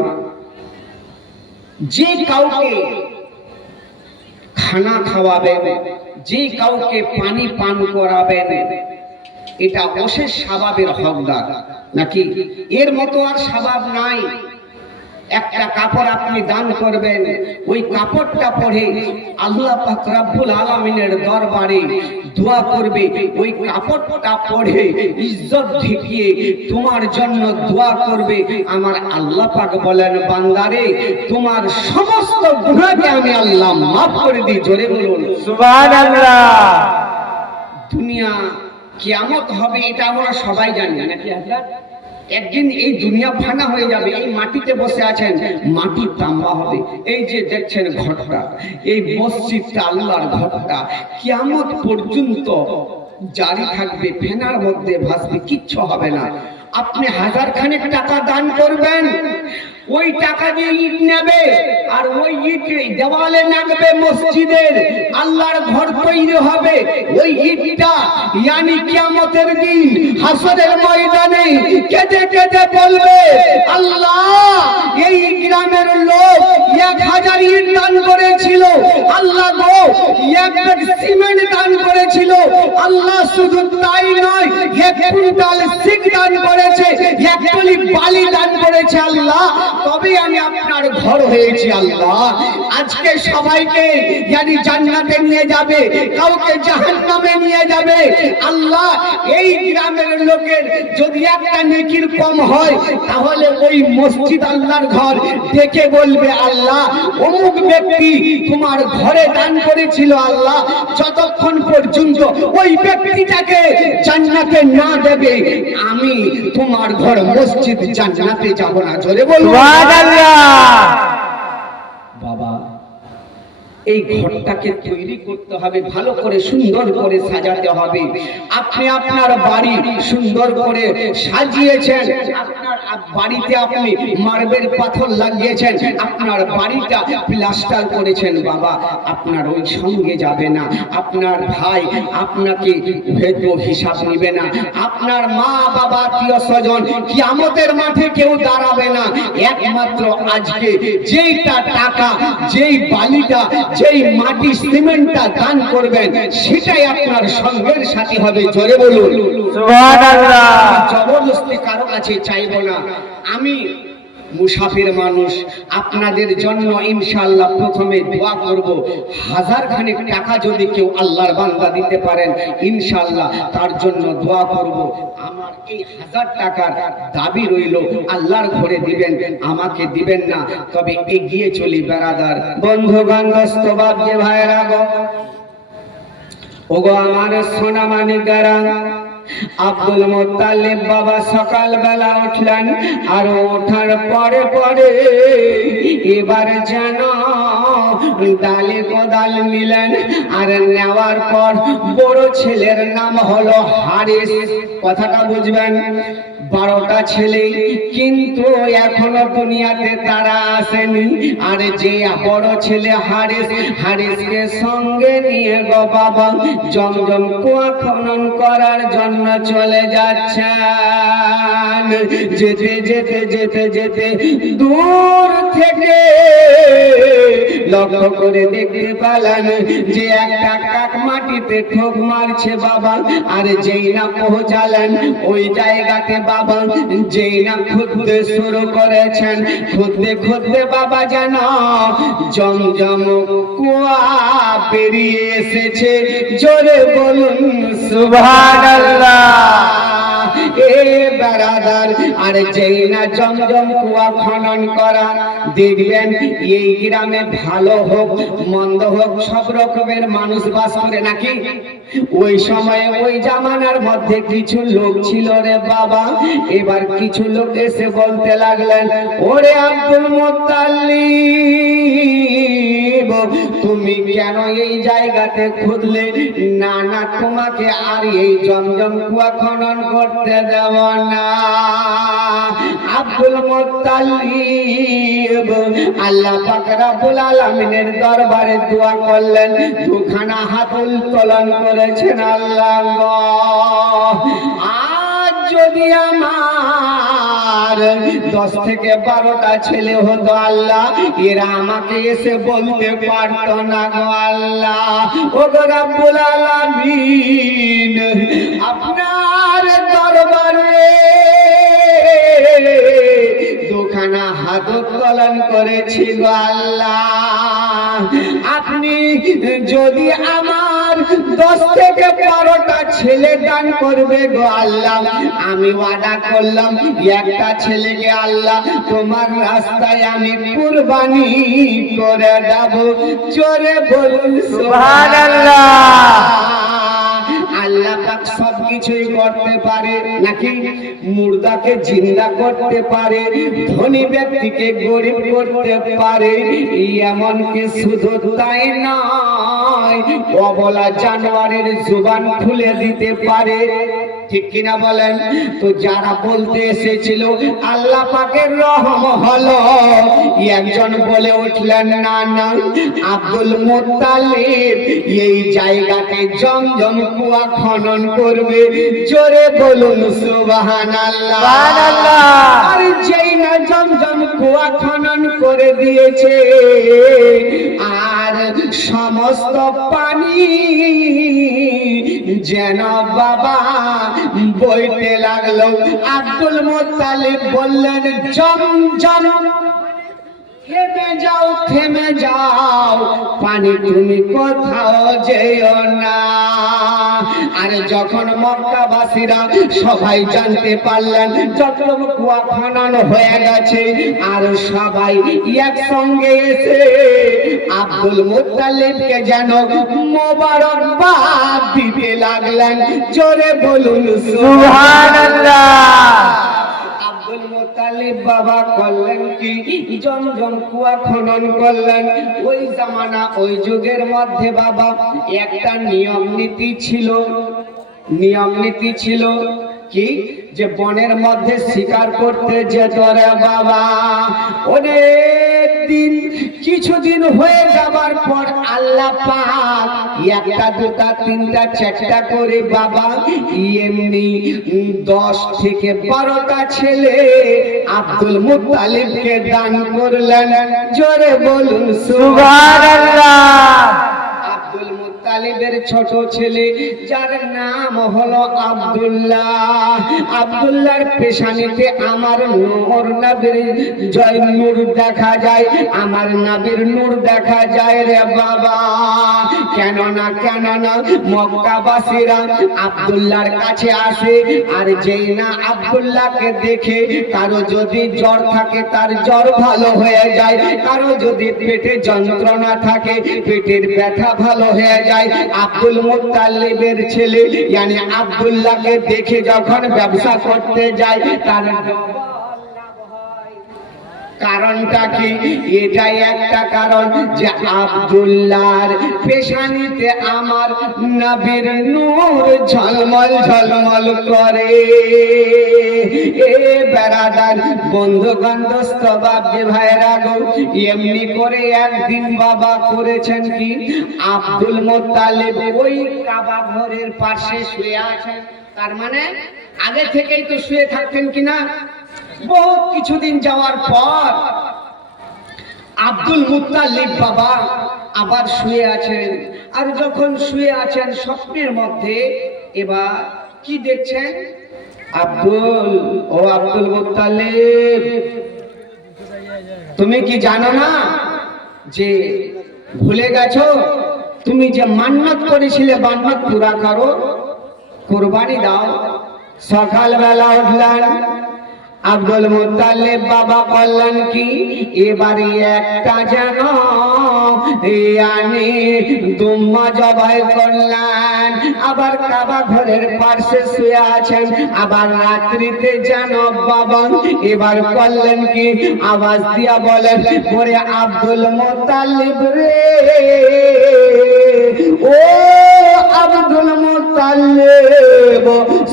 যে কাউকে খানা খাওয়াবেন যে কাউকে পানি পান করাবেন এটা অশেষ স্বভাবের হকদার নাকি এর মতো আর স্বভাব নাই একটা কাপড় আপনি দান করবেন ওই কাপড়টা পরে আল্লাহ পাক রব্বুল আলামিনের দরবারে দোয়া করবে ওই কাপড়টা পরে ইজ্জত দেখিয়ে তোমার জন্য দোয়া করবে আমার আল্লাহ পাক বলেন বান্দারে তোমার সমস্ত গুনাহকে আমি আল্লাহ মাফ করে দিই জোরে বলুন সুবহানাল্লাহ দুনিয়া কিয়ামত হবে এটা আমরা সবাই জানি নাকি হযরত একদিন এই দুনিয়া ফানা হয়ে যাবে এই মাটিতে বসে আছেন মাটি তাম্বা হবে এই যে দেখছেন ঘরটা এই মসজিদটা আল্লাহর ঘরটা কিয়ামত পর্যন্ত জারি থাকবে ফেনার মধ্যে ভাসবে কিচ্ছু হবে না আপনি হাজার খানেক টাকা দান করবেন ওই টাকা দিয়ে ইট নেবে আর ওই ইট দেওয়ালে লাগবে মসজিদের আল্লাহর ঘর তৈরি হবে ওই ইটটা ইয়ানি কিয়ামতের দিন হাসরের ময়দানে কেঁদে কেঁদে বলবে আল্লাহ এই গ্রামের লোক 1000 ইট দান করেছিল আল্লাহ গো এক ব্যাগ সিমেন্ট দান করেছিল করেছিল। আল্লাহ শুধু তাই নয়, 1 কুইন্টাল শিখ দান করেছে, 1 টলি বালি দান করেছে আল্লাহ, তবে আমি আপনার ঘর হয়েছি আল্লাহ। আজকে সবাইকে জানি জান্নাতে নিয়ে যাবে, কাউকে জাহান্নামে নিয়ে যাবে আল্লাহ। এই গ্রামের লোকের যদি একটা নেকির কম হয়, তাহলে ওই মসজিদ আল্লাহর ঘর দেখে বলবে আল্লাহ অমুক ব্যক্তি তোমার ঘরে দান করেছিল আল্লাহ, যতক্ষণ পর্যন্ত ওই ব্যক্তিটাকে জান্নাতে না দেবে আমি তোমার ঘর মসজিদ জান্নাতে যাব না। জোরে বলুন সুবহানাল্লাহ। বাবা, এই ঘরটাকে তৈরি করতে হবে, ভালো করে সুন্দর করে সাজাতে হবে। আপনি আপনার বাড়ি সুন্দর করে সাজিয়েছেন, আপনার বাড়িতে আপনি মার্বেল পাথর লাগিয়েছেন, আপনার বাড়িটা প্লাস্টার করেছেন, বাবা আপনার ওই সঙ্গে যাবে না, আপনার ভাই আপনাকে হয়তো হিসাব নিবে না, আপনার মা বাবা আত্মীয় স্বজন কিয়ামতের মাঠে কেউ দাঁড়াবে না। একমাত্র আজকে যেইটা টাকা, যেই বালিটা, যেই মাটি সিমেন্টটা দান করবেন, সেটাই আপনার সঙ্গের সাথী হবে। জোরে বলুন সুবহানাল্লাহ। জবরদস্তি কারো কাছে চাইবো না। আমি মুসাফির মানুষ, আপনাদের জন্য ইনশাআল্লাহ প্রথমে দোয়া করব। 1000 খানেক টাকা যদি কেউ আল্লাহর বান্দা দিতে পারেন, ইনশাআল্লাহ তার জন্য দোয়া করব। আমার এই 1000 টাকার দাবি রইল, আল্লাহর ঘরে দিবেন, আমাকে দিবেন না। তবে এগিয়ে চলি বেরাদার, বন্ধুগণ, দোস্ত, বাপ যে ভাইরা গো, ওগো আমার সোনা মানিকারা, আব্দুল মুত্তালিব বাবা সকাল বেলা উঠলেন, আর ওঠার পরে পরে এবার যেন ডালে কোদাল নিলেন, আর নেওয়ার পর বড় ছেলের নাম হলো হারিস। কথাটা বুঝবেন, 12টা ছেলে, কিন্তু এখনো দুনিয়াতে তারা আসেনি। আর যে বড় ছেলে হারিস, হারিসকে সঙ্গে নিয়ে গো বাবা জমজম কুয়া খনন করার জন্য চলে যাচ্ছেন। যেতে যেতে যেতে যেতে দূর থেকে লক্ষ্য করে দেখতে পেলেন যে একটা কাক মাটিতে ঠোক মারছে বাবা। আর যেই না পৌঁছালেন ওই জায়গাতে বাবা, যেই না খুঁজতে শুরু করেছেন, খুঁজতে খুঁজতে বাবা যেন জমজম কুয়া বেরিয়ে এসেছে। জোরে বলুন সুবহানাল্লাহ। এ বেরাদার, আর যেই না জমজম কুয়া খনন করা, দেখবেন এই গ্রামে ভালো হোক মন্দ হোক সব রকমের মানুষ বাস করে নাকি। ওই সময়ে ওই জামানার মধ্যে কিছু লোক ছিল রে বাবা। এবার কিছু লোক এসে বলতে লাগলেন, ওরে আব্দুল মুত্তালিব, তুমি কেন এই জায়গাতে খুঁজলে? না না, তোমাকে আর এই জমজম কুয়া খনন করতে দেব না। আব্দুল মুত্তালিব আল্লাহ পাক রব্বুল আলামিনের দরবারে দোয়া করলেন, দুখানা হাত উত্তোলন করেছেন, আল্লাহ গো, আজ যদি আমার 10 থেকে 12টা ছেলে হতো আল্লাহ, এরা আমাকে এসে বলতে পারতো না গো আল্লাহ। ও গো রব্বুল আলামিন, আপনার দরবারে দুখানা হাত উত্তোলন করেছি গো আল্লাহ। আপনি যদি আমার 10 থেকে 12টা ছেলে দান করবে গো আল্লাহ, আমি ওয়াদা করলাম একটা ছেলেকে আল্লাহ তোমার রাস্তায় আমি কুরবানি করে দেব। জোরে বলুন সুবহানাল্লাহ। আল্লাহ পাক সবকিছুই করতে পারে নাকি? মুর্দাকে জিন্দা করতে পারে, ধনী ব্যক্তিকে গরিব করতে পারে, এমনকি শুধু তাই নয়, অবলা জানোয়ারের জুবান খুলে দিতে পারে। ঠিক কিনা বলেন? তো যারা বলতে এসেছিল আল্লাহ পাকের রহম হলো, একজন বলে উঠলেন না না, আব্দুল মুত্তালিব এই জায়গাতে জমজম কুয়া খনন করবে। জোরে বলুন সুবহানাল্লাহ। সুবহানাল্লাহ। আর যেই না জমজম কুয়া খনন করে দিয়েছে, আর সমস্ত পানি যেন বাবা বইতে লাগলো। আব্দুল মুত্তালিব বললেন জমজম থেমে যাও, থেমে যাও, পানি তুমি কোথাও যেও না। আর যখন মক্কাবাসীরা সবাই জানতে পারলেন জমজম কুয়া খনন হয়ে গেছে, আর সবাই একসঙ্গে এসে আব্দুল মুত্তালিবকে যেন মোবারকবাদ দিতে লাগলেন। জোরে বলুন সুবহানাল্লাহ। আব্দুল মুত্তালিব বাবা করলেন কি, জমজম কুয়া খনন করলেন। ওই জামানা ওই যুগের মধ্যে বাবা একটা নিয়ম নীতি ছিল। নিয়ম নীতি ছিল কি, যে বনের মধ্যে শিকার করতে যেত রে বাবা। অনেক দিন, কিছুদিন হয়ে যাবার পর আল্লাহ পাক একটা দুটা তিনটা চারটা করে বাবা এমনি 10 থেকে 12টা ছেলে আব্দুল মুত্তালিবকে দান করলেন। জোরে বলুন সুবহানাল্লাহ। আব্দুল মুত্তালিবের ছোট ছেলে যার নাম হলো আব্দুল্লাহ, আব্দুল্লাহর পেশানিতে আমার নূর নবীর জয় নূর দেখা যায়, আমার নবীর নূর দেখা যায় রে বাবা। কেন না মক্কাবাসীরা আব্দুল্লাহর কাছে আসে, আর যেই না আব্দুল্লাহকে দেখে কারো যদি জ্বর থাকে তার জ্বর ভালো হয়ে যায়, কারো যদি পেটে যন্ত্রণা থাকে পেটের ব্যথা ভালো হয়ে যায়। আব্দুল মুত্তালিবের ছেলে মানে আব্দুল্লাহকে দেখে যখন ব্যবসা করতে যায় তার কারণটা কি? এটাই একটা কারণ যে আব্দুল্লাহর পেশানিতে আমার নবীর নূর ঝলমল ঝলমল করে। এ বেরাদার বন্ধুগণ দোস্ত বাপজি ভাইরা গো, এমনি করে একদিন বাবা করেছেন কি, আব্দুল মুত্তালিব ওই কাবা ঘরের পাশে শুয়ে আছেন। তার মানে আগে থেকেই তো শুয়ে থাকতেন কিনা। বহুত কিছুদিন যাওয়ার পর আব্দুল মুত্তালিব বাবা আবার শুয়ে আছেন। আর যখন শুয়ে আছেন স্বপ্নের মধ্যে এবার কি দেখছেন? আব্দুল মুত্তালিব, তুমি কি জানো না যে ভুলে গেছো তুমি যে মান্নাত করেছিলে মান্নাত পুরা করো, কুরবানি দাও। সকালবেলা উঠলেন আব্দুল মুত্তালিব বাবা বললেন কি, এবারে একটা যেন দুম্মা জবাই করলেন। আবার কাবা ঘরের পাশে শুয়ে আছেন। আবার রাত্রিতে যেন বাবা এবার করলেন কি, আওয়াজ দিয়া বলেন ওরে আব্দুল মুত্তালিব রে, ও আব্দুল মুত্তালিব,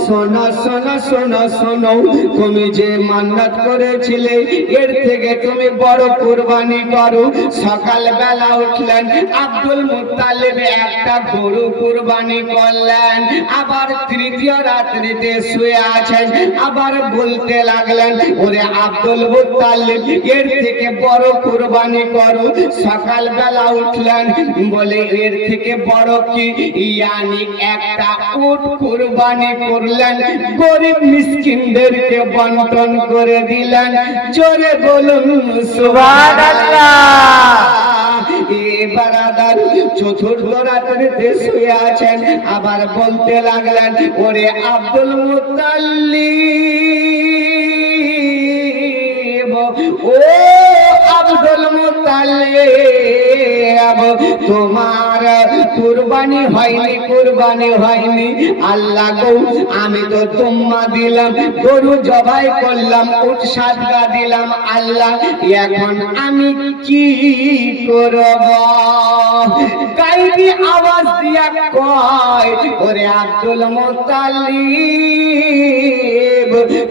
শোনো শোনো শোনো শোনো, তুমি যে মান্নাত করেছিলে এর থেকে তুমি বড় কুরবানি করো। সকালবেলা উঠলেন আব্দুল মুত্তালিব একটা গরু কুরবানি করলেন। আবার তৃতীয় রাত্রিতে শুয়ে আছেন, আবার বলতে লাগলেন ওরে আব্দুল মুত্তালিব এর থেকে বড় কুরবানি করো। সকালবেলা উঠলেন বলে এর থেকে বড় কি, ইয়ানি একটা উট কুরবানি করলেন, গরিব মিসকিনদেরকে বন্টন করে দিলেন। জোরে বলুন সুবহানাল্লাহ। এবার চতুর্থ রাত্রিতে শুয়ে আছেন, আবার বলতে লাগলেন ওরে আব্দুল মুত্তালিব, ও আব্দুল মুত্তালিব, তোমার কুরবানি হয়নি, কুরবানি হয়নি। আল্লাহ গো, আমি তো তোমা দিলাম, গরু জবাই করলাম, উট সাদগা দিলাম। আল্লাহ এখন আমি কি করব? গাইবি আওয়াজ দিয়া কয়, ওরে আব্দুল মুত্তালিব,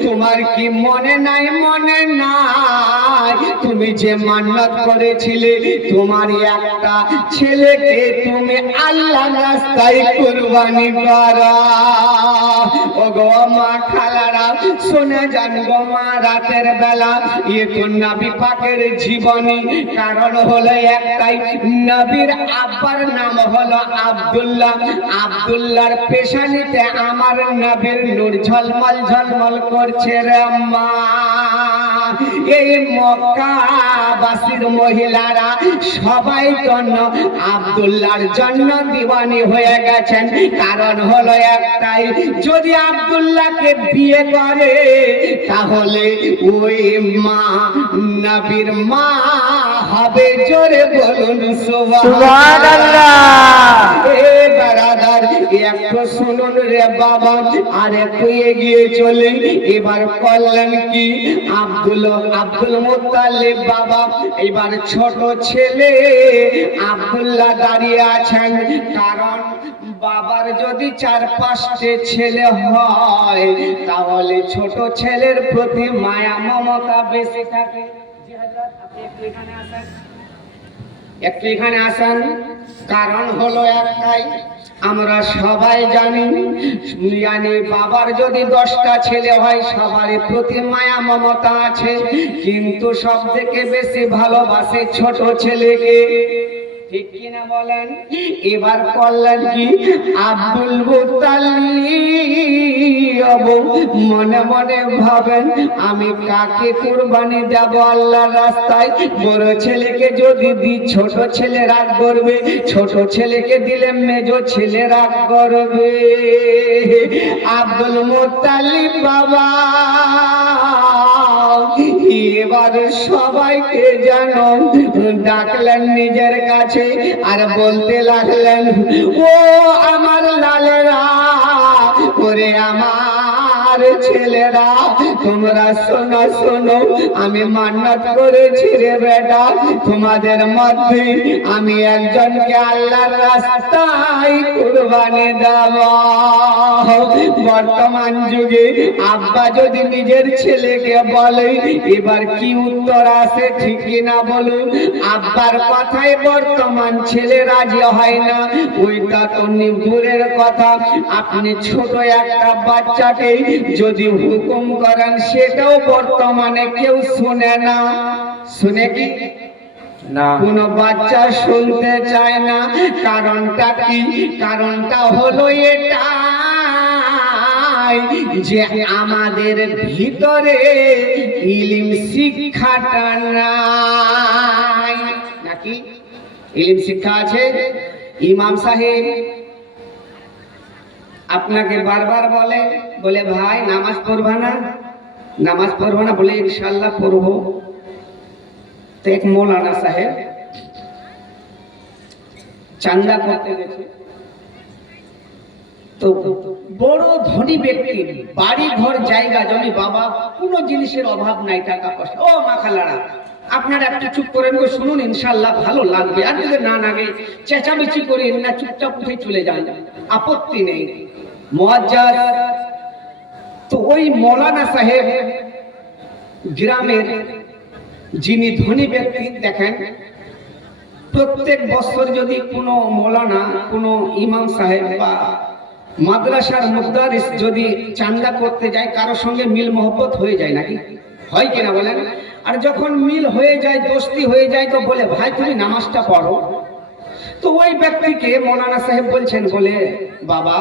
তোমার কি মনে নাই? মনে নাই তুমি যে মান্নাত করেছিলে তোমার একটা ছেলেকে তুমি আল্লাহর রাস্তায় কুরবানি করো। ও গো মা খালারা শুনে যান গো মা, রাতের বেলা এ তো নবী পাকের জীবনী, কারণ হলো একটাই, নবীর আব্বার নাম হলো আব্দুল্লাহ। আব্দুল্লাহর পেশানিতে আমার নবীর নূর ঝলমল ঝলমল করছে রে আম্মা। এই মক্কাবাসীর মহিলারা সবাই জন্য আব্দুল্লাহর জন্য দিওয়ানি হয়ে গেছেন, কারণ হলো একটাই, যদি আব্দুল্লাহকে বিয়ে করে তাহলে ওই মা নবীর মা হবে। জোরে বলুন সুবহানাল্লাহ। এ বারাদার একটু শুনুন রে বাবা, আর একটু এগিয়ে চলে। এবার করলেন কি, আব্দুল মুত্তালিব বাবা, এবার ছোট ছেলে আব্দুল্লাহ দাঁড়িয়ে আছেন, কারণ বাবার যদি 4-5টে ছেলে হয় তাহলে ছোট ছেলের প্রতি মায়া মমতা বেশি থাকে। জি হযরত, আপনি একটু এখানে আসেন, একটু এখানে আসেন। কারণ হলো একটাই, আমরা সবাই জানি, মানে বাবার যদি 10টা ছেলে হয় সবারই প্রতি মায়া মমতা আছে, কিন্তু সব থেকে বেশি ভালোবাসে ছোট ছেলেকে, ঠিক কিনা বলেন? এবার করলেন কি, আব্দুল মুত্তালিব মনে মনে ভাবেন, আমি কাকে কুরবানি দেব আল্লাহর রাস্তায়? বড় ছেলেকে যদি দিই ছোট ছেলে রাগ করবে, ছোট ছেলেকে দিলে মেজো ছেলে রাগ করবে। আব্দুল মুত্তালিব বাবা এবার সবাইকে যেন ডাকলেন নিজের কাছে, আর বলতে লাগলেন, ও আমার লালেরা, ওরে আমার ছেলেরা, তোমরা শোনো শোনো, আমি মান্নাত করেছি রে বেটা, তোমাদের মধ্যে আমি একজনকে আল্লাহর রাস্তায় কুরবানি দেব। বর্তমান যুগে আব্বা যদি নিজের ছেলেকে বলে, এবার কি উত্তর আসে, ঠিক কিনা বলুন? আব্বার কথায় বর্তমান ছেলে রাজি হয় না, ওইটা তো দূরের কথা, আপনি ছোট একটা বাচ্চাকে যদি হুকুম করেন সেটাও বর্তমানে কেউ শুনে না। শুনে কি? না। কোন বাচ্চা শুনতে চায় না। কারণটা কি? কারণটা হলো এটা যে আমাদের ভিতরে ইলম শিক্ষাটা নাই। নাকি ইলম শিক্ষা আছে? ইমাম সাহেব আপনাকে বারবার বলে ভাই নামাজ পড়বা না, নামাজ পড়বা না, বলে ইনশাআল্লাহ পড়বো। তো এক মৌলানা সাহেব চান্দা করতে গেছে, তো বড় ধনী ব্যক্তি, বাড়ি ঘর জায়গা জমি, বাবা কোনো জিনিসের অভাব নাই, টাকা পয়সা। ও মাখালারা, আপনারা একটু চুপ করেন গো, শুনুন, ইনশাআল্লাহ ভালো লাগবে। আর যদি না লাগে চেঁচামেচি করেন না, চুপচাপ উঠে চলে যান, আপত্তি নেই। মুআজ্জাজ তো ওই মৌলানা সাহেব গ্রামের যিনি ধনী ব্যক্তি, দেখেন প্রত্যেক বছর যদি কোনো মৌলানা, কোনো ইমাম সাহেব বা মাদ্রাসার মুদারিস যদি চান্দা করতে যায়, কারোর সঙ্গে মিল মহব্বত হয়ে যায়, নাকি হয় কিনা বলেন? আর যখন মিল হয়ে যায়, দোস্তি হয়ে যায়, তো বলে ভাই তুমি নামাজটা পড়ো। তো ওই ব্যক্তিকে মৌলানা সাহেব বলছেন, বলে বাবা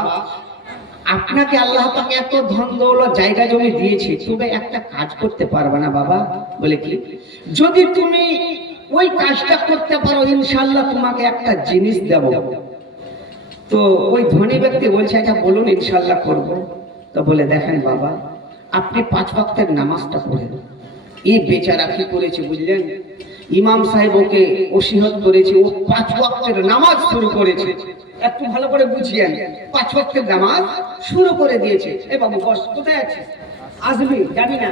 আপনাকে আল্লাহ পাক এত ধন দৌলত জায়গা জমি দিয়েছে, তবে একটা কাজ করতে পারবে না বাবা? বলে কি? যদি তুমি ওই কাজটা করতে পারো ইনশাআল্লাহ তোমাকে একটা জিনিস দেব। তো ওই ধনী ব্যক্তি বলছে, আচ্ছা বলুন, ইনশাআল্লাহ করব। তো বলে দেখেন বাবা, আপনি 5 ওয়াক্তের নামাজটা পড়েন। এই বেচারা কি করেছে বুঝলেন? ইমাম সাহেব ওকে ওসিয়ত করেছে, ও 5 ওয়াক্তের নামাজ শুরু করেছে। একটু ভালো করে বুঝিয়েন, 5 ওয়াক্তের নামাজ শুরু করে দিয়েছে। এ বাবু বস, কোথায় আছিস? আসবি, যাবি না?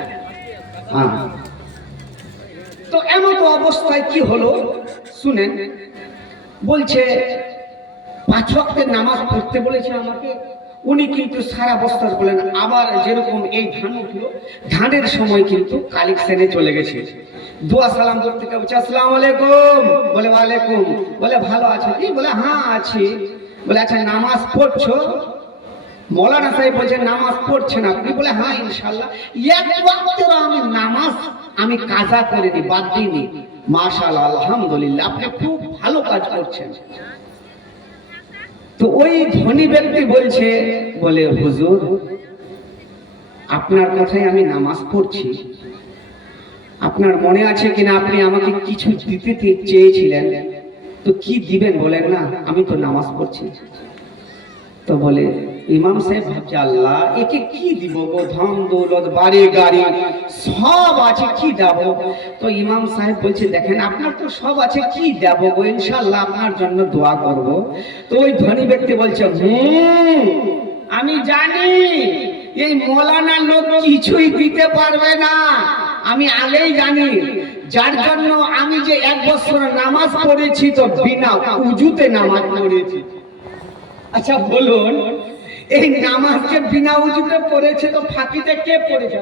হ্যাঁ। তো এমন অবস্থায় কি হলো শুনেন, বলছে 5 ওয়াক্তের নামাজ পড়তে বলেছে আমাকে। উনি কিন্তু সারা বছর বলেন। আবার যেরকম এই ধান উঠলো, ধানের সময় কিন্তু কালেকশনে চলে গেছে। দোয়া সালাম করতে বলছে আসসালামু আলাইকুম, বলে ওয়ালাইকুম, বলে ভালো আছো কি, বলে হ্যাঁ আছি, বলে আচ্ছা নামাজ পড়ছো? মৌলানা সাহেব বলছেন নামাজ পড়ছেন আপনি, বলে হ্যাঁ ইনশাআল্লাহ। এক ওয়াক্তের আমি নামাজ আমি কাজা করিনি, বাদ দিইনি। মাশাআল্লাহ, আলহামদুলিল্লাহ, আপনি খুব ভালো কাজ করছেন। তো ওই ধনী ব্যক্তি বলছে, বলে হুজুর আপনার কথাই আমি নামাজ পড়ছি, আপনার মনে আছে কিনা আপনি আমাকে কিছু দিতে চেয়েছিলেন, তো কি দিবেন বলেন না, আমি তো নামাজ পড়ছি। তো বলে ইমাম সাহেব ভাবছে আল্লাহ একে কি দিব গো, ধন দৌলত বাড়ি গাড়ি সব আছে, কি দেব? তো ইমাম সাহেব বলছে দেখেন আপনার তো সব আছে, কি দেব গো, ইনশাআল্লাহ আপনার জন্য দোয়া করব। তো ওই ধনী ব্যক্তি বলছে আমি জানি এই মৌলানা লোক কিছুই দিতে পারবে না, আমি আগেই জানি, যার জন্য আমি যে 1 বছর নামাজ পড়েছি তো বিনা উজুতে নামাজ পড়েছি। আচ্ছা বলুন, এই নামাজ যে বিনা উজুতে পড়েছে তো ফাঁকিতে কে পড়েছে?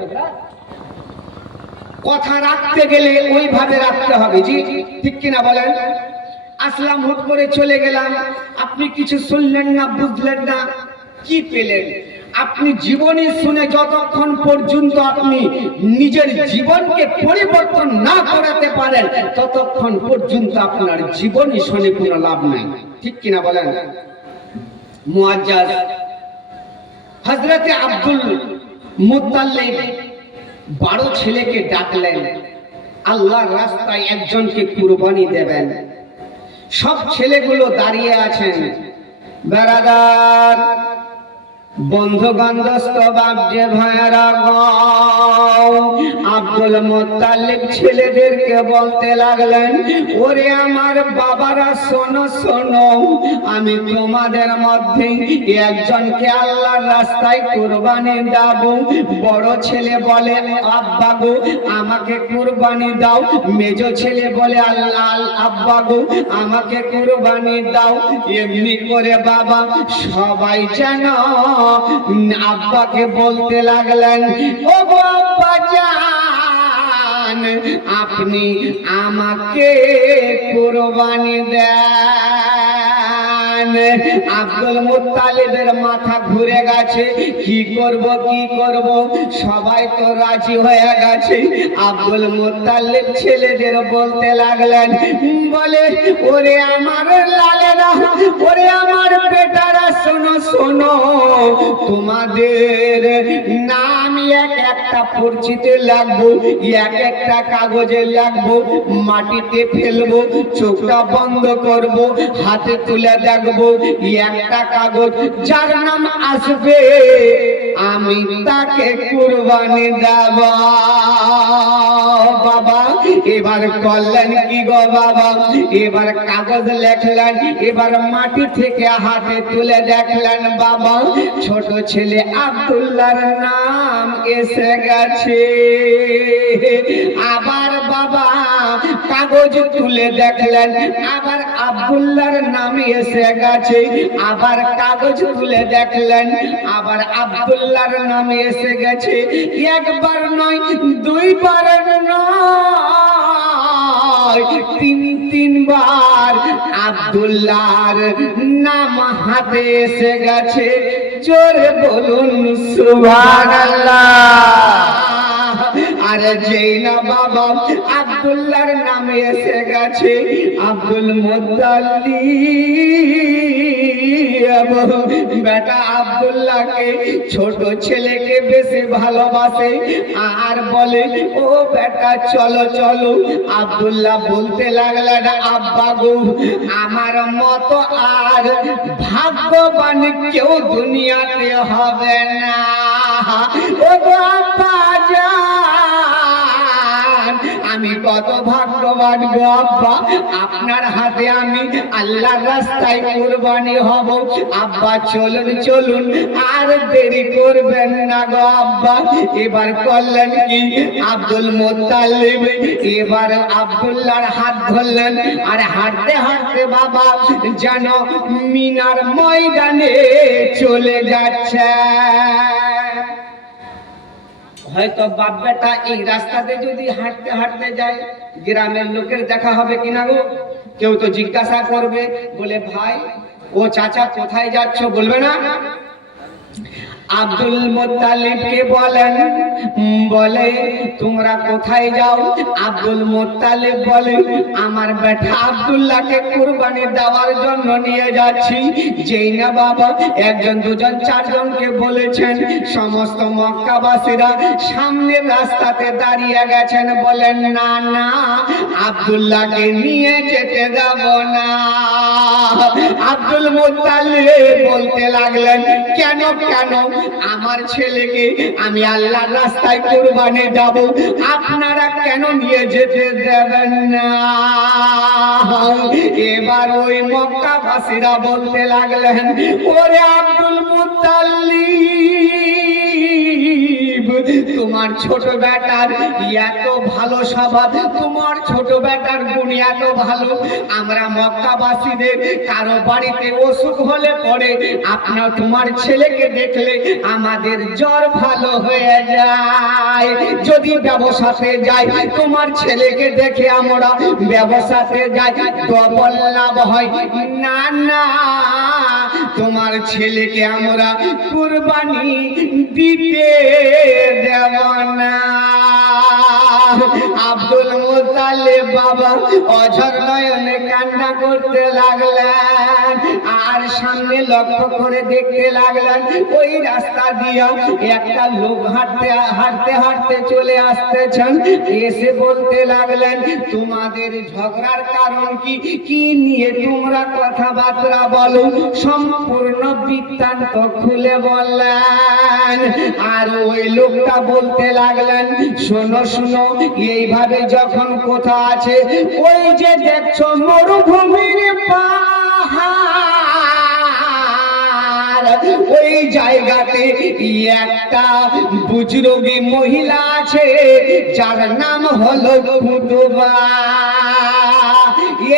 কথা রাখতে গেলে ওইভাবে রাখতে হবে, জি ঠিক কিনা বলেন? আসলাম, হুট করে চলে গেলাম, আপনি কিছু শুনলেন না, বুঝলেন না, কি পেলেন? আপনি জীবনী শুনে যতক্ষণ পর্যন্ত আপনি নিজের জীবনকে পরিবর্তন না করাতে পারেন ততক্ষণ পর্যন্ত আপনার জীবনী শুনে কোনো লাভ নাই, ঠিক কিনা বলেন? মুআজ্জাজ হযরতে আব্দুল মুত্তালিব 12 ছেলেকে ডাকলেন, আল্লাহর রাস্তায় একজনকে কুরবানি দেবেন। সব ছেলেগুলো দাঁড়িয়ে আছেন। বেরাদার বন্ধুগণ দোস্ত বাপ যে ভাইরা গো, আব্দুল মুত্তালিব ছেলেদেরকে বলতে লাগলেন, ওরে আমার বাবারা শোনো শোনো, আমি তোমাদের মধ্যে একজনকে আল্লাহর রাস্তায় কুরবানি দেব। বড় ছেলে বলে আব্বা গো আমাকে কুরবানি দাও, মেজো ছেলে বলে আল্লাহ আব্বা গো আমাকে কুরবানি দাও। এমনি করে বাবা সবাই যেন আব্বাকে বলতে লাগলেন, ও আব্বা জান আপনি আমাকে কুরবানি দেন। আব্দুল মুত্তালিবের মাথা ঘুরে গেছে, কি করব কি করব, সবাই তো রাজি হয়ে গেছে। আব্দুল মুত্তালিব ছেলেদের বলতে লাগলেন, বলে ওরে আমার লালেরা, ওরে আমার বেটারা শোনো শোনো, তোমাদের নাম এক একটা পরিচিতি লাগবো, এক একটা কাগজে লাগবো, মাটিতে ফেলবো, চোখটা বন্ধ করব, হাতে তুলে দেখবো একটা কাগজ, যার নাম আসবে আমি তাকে কুরবানি দেব। বাবা এবার করলেন কি গো বাবা, এবার কাগজ লেখলেন, এবার মাটি থেকে হাতে তুলে দেখলেন বাবা ছোট ছেলে আব্দুল্লাহর নাম এসে গেছে। আবার বাবা কাগজ তুলে দেখলেন, আবার আব্দুল্লাহর নাম এসে গেছে। আবার কাগজ তুলে দেখলেন, আবার আব্দুল্লাহর নাম এসে গেছে। একবার নয়, দুইবার নয়, তিনবার আব্দুল্লাহর নাম হাতে এসে গেছে। জোরে বলুন সুবহানাল্লাহ। আর যেই না বাবা আব্দুল্লাহর নামে এসে গেছে, আব্দুল মুত্তালিব বেটা আব্দুল্লাহকে ছোট ছেলেকে বেশি ভালোবাসে আর বলে, ও বেটা চলো চলো। আব্দুল্লাহ বলতে লাগলেন, আব্বা গো আমার মতো আর ভাগ্যবান কেউ দুনিয়াতে হবে না। ও আব্বা জান আমি আমি কত ভাগ্যবান গো আব্বা, আপনার হাতে আমি আল্লাহর রাস্তায় কুরবানি হব। আব্বা চলুন চলুন, আর দেরি করবেন না গো আব্বা। এবার করলেন কি, আব্দুল মুত্তালিব এবার আব্দুল্লাহর হাত ধরলেন, আর হাঁটতে হাঁটতে বাবা যেন মিনার ময়দানে চলে যাচ্ছে। হয়তো বাপ বেটা এই রাস্তাতে যদি হাঁটতে হাঁটতে যায়, গ্রামের লোকের দেখা হবে কিনা গো? কেউ তো জিজ্ঞাসা করবে, বলে ভাই ও চাচা কোথায় যাচ্ছ, বলবে না? আব্দুল মুত্তালিবকে বলেন, বলে তোমরা কোথায় যাও? আব্দুল মুত্তালিব বলে, আমার বেটা আব্দুল্লাহকে কুরবানি দেওয়ার জন্য নিয়ে যাচ্ছি। যেই না বাবা একজন দুজন চারজনকে বলেছেন, সমস্ত মক্কাবাসীরা সামনের রাস্তাতে দাঁড়িয়ে গেছেন, বলেন না না, আব্দুল্লাহকে নিয়ে যেতে দেব না। আব্দুল মুত্তালিব বলতে লাগলেন, কেন কেন? আমার ছেলেকে আমি আল্লাহর রাস্তায় কুরবানি দেব, আপনারা কেন নিয়ে যেতে দেবেন না? এবার ওই মক্কাবাসীরা বলতে লাগলেন, ওরে আব্দুল মুত্তালিব, তোমার ছোট বেটার এত ভালো স্বভাব, তোমার ছোট বেটার গুণ এত ভালো, আমরা মক্কাবাসীদের কারো বাড়িতে অসুখ হলে পরে আপনার তোমার ছেলেকে দেখলে আমাদের জ্বর ভালো হয়ে যায়। যদি ব্যবসাতে যাই, তোমার ছেলেকে দেখে আমরা ব্যবসাতে যাই, ডবল লাভ হয়। না না, তোমার ছেলেকে আমরা কুরবানি দিতে দেব না। আব্দুল মুত্তালিব বাবা অঝর নয়নে কান্না করতে লাগলেন, আর সামনে লক্ষ্য করে দেখতে লাগলেন, ওই রাস্তা দিয়া একটা লোক হাঁটতে হাঁটতে হাঁটতে চলে আসতেছেন। এসে বলতে লাগলেন, তোমাদের ঝগড়ার কারণ কি, কি নিয়ে তোমরা কথাবার্তা বলো? সম্পূর্ণ বৃত্তান্ত খুলে বললেন। আর ওই লোকটা বলতে লাগলেন, শোনো শোনো, এইভাবে যখন কোথা আছে, ওই যে দেখছো মরুভূমির পাহাড়, ওই জায়গাতে একটা বুজরুগী মহিলা আছে, যার নাম হলো কুতুবা।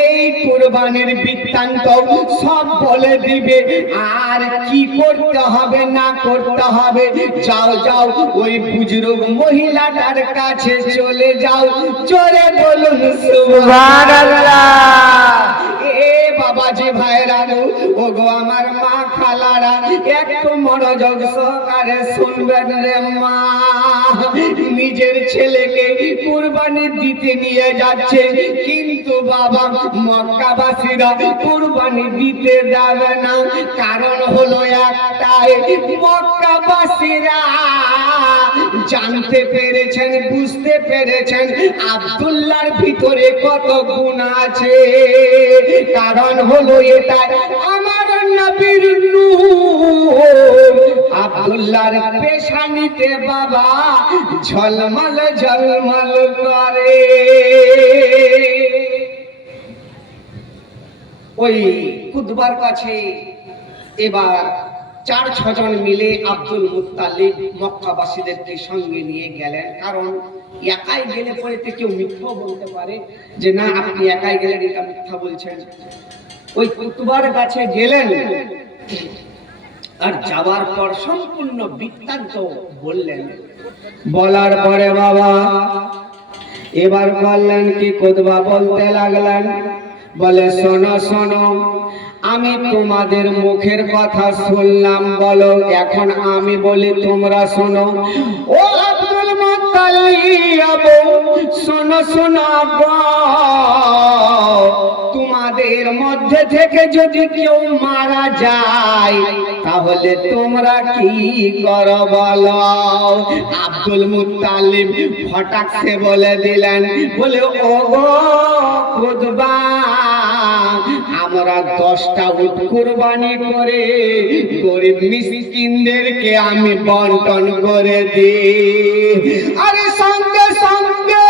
এই কুরবানির বৃত্তান্ত সব বলে দিবে, আর কি করতে হবে না করতে হবে। যাও যাও, ওই বুজরুগ মহিলাটার কাছে চলে যাও। জোরে বলুন সুবহানাল্লাহ। এ বাবাজি ভাইরা, ও গো আমার মা খালারা, একটু মনোযোগ সহকারে শুনবেন রে মা। নিজের ছেলেকে কুরবানি দিতে নিয়ে যাচ্ছে, কিন্তু বাবা মক্কাবাসীরা কুরবানি দিতে যাবে না। কারণ হলো একটাই, মক্কাবাসীরা জানতে পেরেছেন, বুঝতে পেরেছেন আব্দুল্লাহর ভিতরে কত গুণ আছে। কারণ হলো এটা, আমার নবীর নূর আব্দুল্লাহর পেশানিতে বাবা ঝলমল ঝলমল করে। ওই কুতবার কাছে এবার 4-6 জন মিলে আব্দুল মুত্তালিব মক্কাবাসীদেরকে সঙ্গে নিয়ে গেলেন। কারণ একাই গেলে পরে কেউ মিথ্যা বলতে পারে যে না আপনি একাই গেলেন, এটা মিথ্যা বলছেন। ওই কুতবার কাছে গেলেন, আর যাওয়ার পর সম্পূর্ণ বৃত্তান্ত বললেন। বলার পরে বাবা এবার বললেন কি, কুতবা বলতে লাগলেন, বলে শোনো শোনো, আমি তোমাদের মুখের কথা শুনলাম, বলো এখন আমি বলি তোমরা শোনো। ও আব্দুল মুত্তালিব, শোনো শোনো, তোমাদের মধ্যে থেকে যদি কেউ মারা যায়, তাহলে তোমরা কি করো বলো? আব্দুল মুত্তালিব হঠাৎ সে বলে দিলেন, বলে ও গো কুতবা, আমরা 10টা উট কুরবানি করে গরিব মিসকিনদেরকে আমি বন্টন করে দিই। আরে সঙ্গে সঙ্গে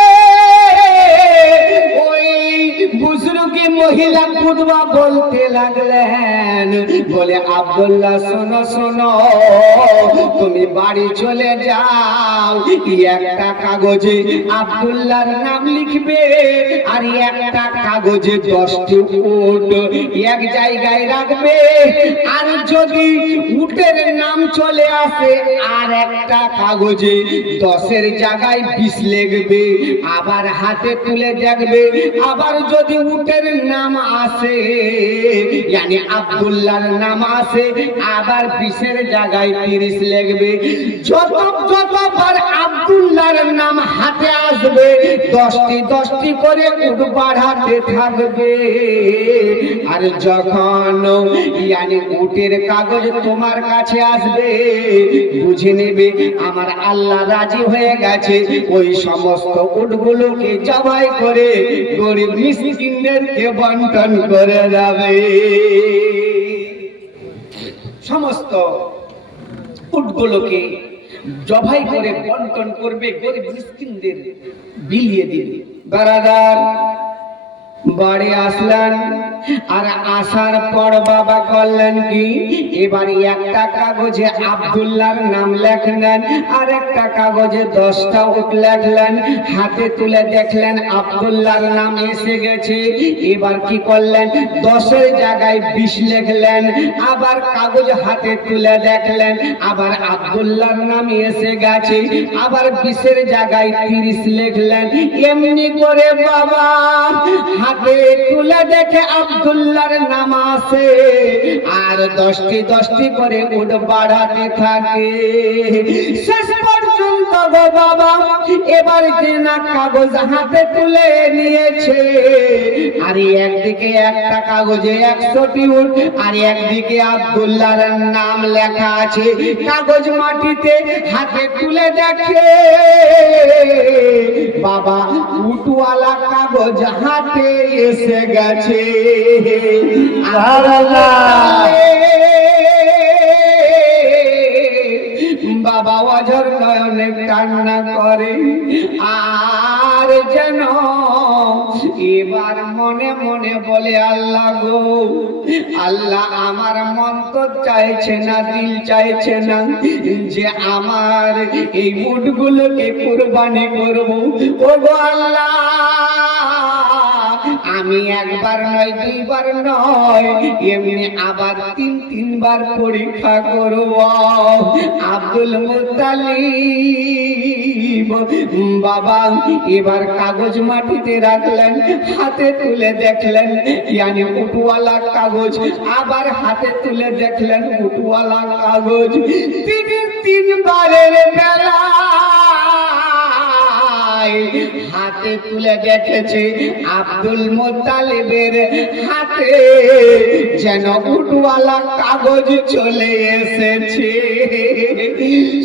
মহিলা খুতবা বলতে লাগলেন, বলে আব্দুল্লাহ শোনো শোনো, তুমি বাড়ি চলে যাও, একটা কাগজে আব্দুল্লাহর নাম লিখবে আর একটা কাগজে 10টি উট এক জায়গায় রাখবে, আর যদি উটের নাম চলে আসে আর একটা কাগজে 10-এর জায়গায় 20 লিখবে, আবার হাতে তুলে দেখবে, আবার যদি উটের নাম আসে মানে আব্দুল্লাহর নাম আসে আবার 20-এর জায়গায় 30 লিখবে। যতবার আব্দুল্লাহর নাম হাতে আসবে 10টি করে উট বাড়াতে থাকবে, আর যখন মানে উটের কাগজ তোমার কাছে আসবে বুঝে নেবে আমার আল্লাহ রাজি হয়ে গেছে, ওই সমস্ত উটগুলোকে জবাই করে গরিব মিসকিনদেরকে বন্টন করে যাবে। সমস্ত উটগুলোকে জবাই করে বন্টন করবে, গরিব মিসকিনদের বিলিয়ে দিবে। বারাদার বাড়ি আসলেন, আর আসার পর বাবা করলেন কি, এবারে একটা কাগজে আব্দুল্লাহর নাম লেখলেন আর একটা কাগজে 10টা উট লেখলেন, হাতে তুলে দেখলেন আব্দুল্লাহর নাম এসে গেছে। এবার কি করলেন, 10-এর জায়গায় 20 লিখলেন, আবার কাগজ হাতে তুলে দেখলেন আবার আব্দুল্লাহর নাম এসে গেছে, আবার 20-এর জায়গায় 30 লিখলেন। এমনি করে বাবা হাতে তুলে দেখে আব্দুল্লাহর নাম আসে, আর 10টি করে উট বাড়াতে থাকে। শেষ পর্যন্ত গো বাবা এবার কেনা কাগজ হাতে তুলে নিয়েছে, আর একদিকে একটা কাগজে 100টি উট, আর একদিকে আব্দুল্লাহর নাম লেখা আছে। কাগজ মাটিতে হাতে তুলে দেখে বাবা উটওয়ালা কাগজ হাতে এসে গেছে। বাবা অঝর নয়নে কান্না করে, আর যেন এবার মনে মনে বলে আল্লাহ গো আল্লাহ, আমার মন তো চাইছে না, দিল চাইছে না যে আমার এই উটগুলোকে কুরবানি করব। ও গো আল্লাহ, আমি একবার নয়, দুইবার নয়, এমনি আবার 3-3বার পরীক্ষা করব। আব্দুল মুত্তালিব বাবা এবার কাগজ মাটিতে রাখলেন, হাতে তুলে দেখলেন মানে উটওয়ালা কাগজ, আবার হাতে তুলে দেখলেন উটওয়ালা কাগজ। তিনি 3বারের বেলা হাতে তুলে দেখেছে আব্দুল মুত্তালিবের হাতে যেন উটওয়ালা কাগজ চলে এসেছে।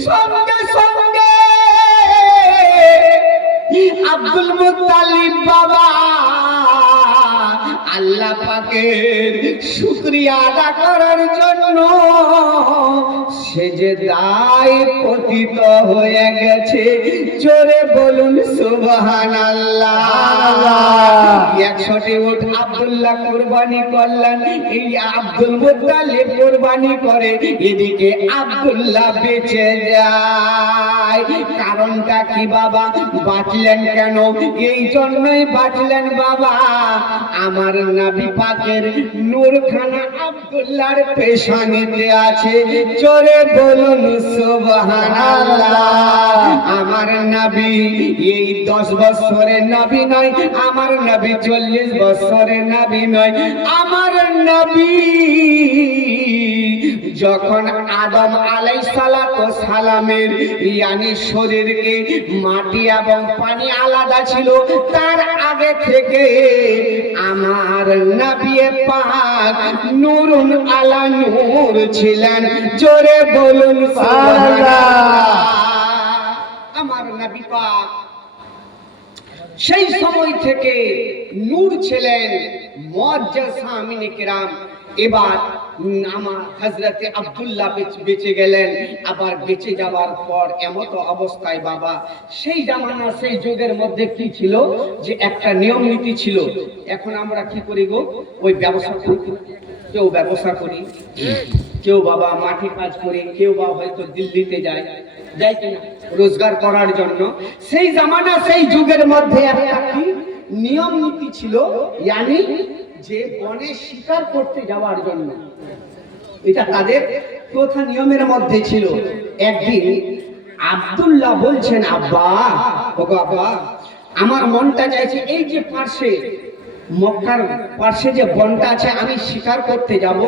সঙ্গে সঙ্গে আব্দুল মুত্তালিব বাবা আল্লাহ পাকের শুকরিয়া আদা করার জন্য সেজদায় পতিত হয়ে গেছে। জোরে বলুন সুবহানাল্লাহ। 100টি উট আব্দুল্লাহ কুরবানি করলেন, এই আব্দুল মুত্তালিব কুরবানি করে, এদিকে আব্দুল্লাহ বেঁচে যায়। কারণটা কি বাবা, বাঁচলেন কেন? এই জন্যই বাঁচলেন বাবা, আমার নবী পাকের নূরখানা আব্দুল্লাহর পেশানিতে আছে। জোরে বলুন সুবহানাল্লাহ। আমার নবী এই 10 বছরের নবী নয়, আমার নবী 40 বছরের নবী নয়, আমার নবী যখন আদম আলাইহিসসালাতু সালামের ইয়ানি শরীরকে মাটি এবং পানি আলাদা ছিল, তার আগে থেকে আমার নবী পাক নূরুন আলা নূর ছিলেন। জোরে বলুন সুবহানাল্লাহ। আমার নবী পাক সেই সময় থেকে নূর ছিলেন। মুআজ্জাজ সামিনে কিরাম, এবার আমার হযরতে আব্দুল্লাহ বেঁচে গেলেন। আবার বেঁচে যাওয়ার পর এমতো অবস্থায় বাবা, সেই জামানা সেই যুগের মধ্যে কি ছিল যে একটা নিয়ম নীতি ছিল। এখন আমরা কি করি গো, ওই ব্যবসা করি, কেউ ব্যবসা করি, কেউ বাবা মাঠে কাজ করে, কেউ বা হয়তো দিল্লিতে যায় কিনা রোজগার করার জন্য। সেই জামানা সেই যুগের মধ্যে একটা কি নিয়ম নীতি ছিল, ইয়ানি যে বনে শিকার করতে যাওয়ার জন্য, এটা তাদের প্রথা নিয়মের মধ্যে ছিল। একদিন আব্দুল্লাহ বলছেন, আব্বা, ওগো আব্বা, আমার মনটা চাইছে এই যে পার্শ্বে মক্কার পার্শ্বে যে বনটা আছে, আমি শিকার করতে যাব,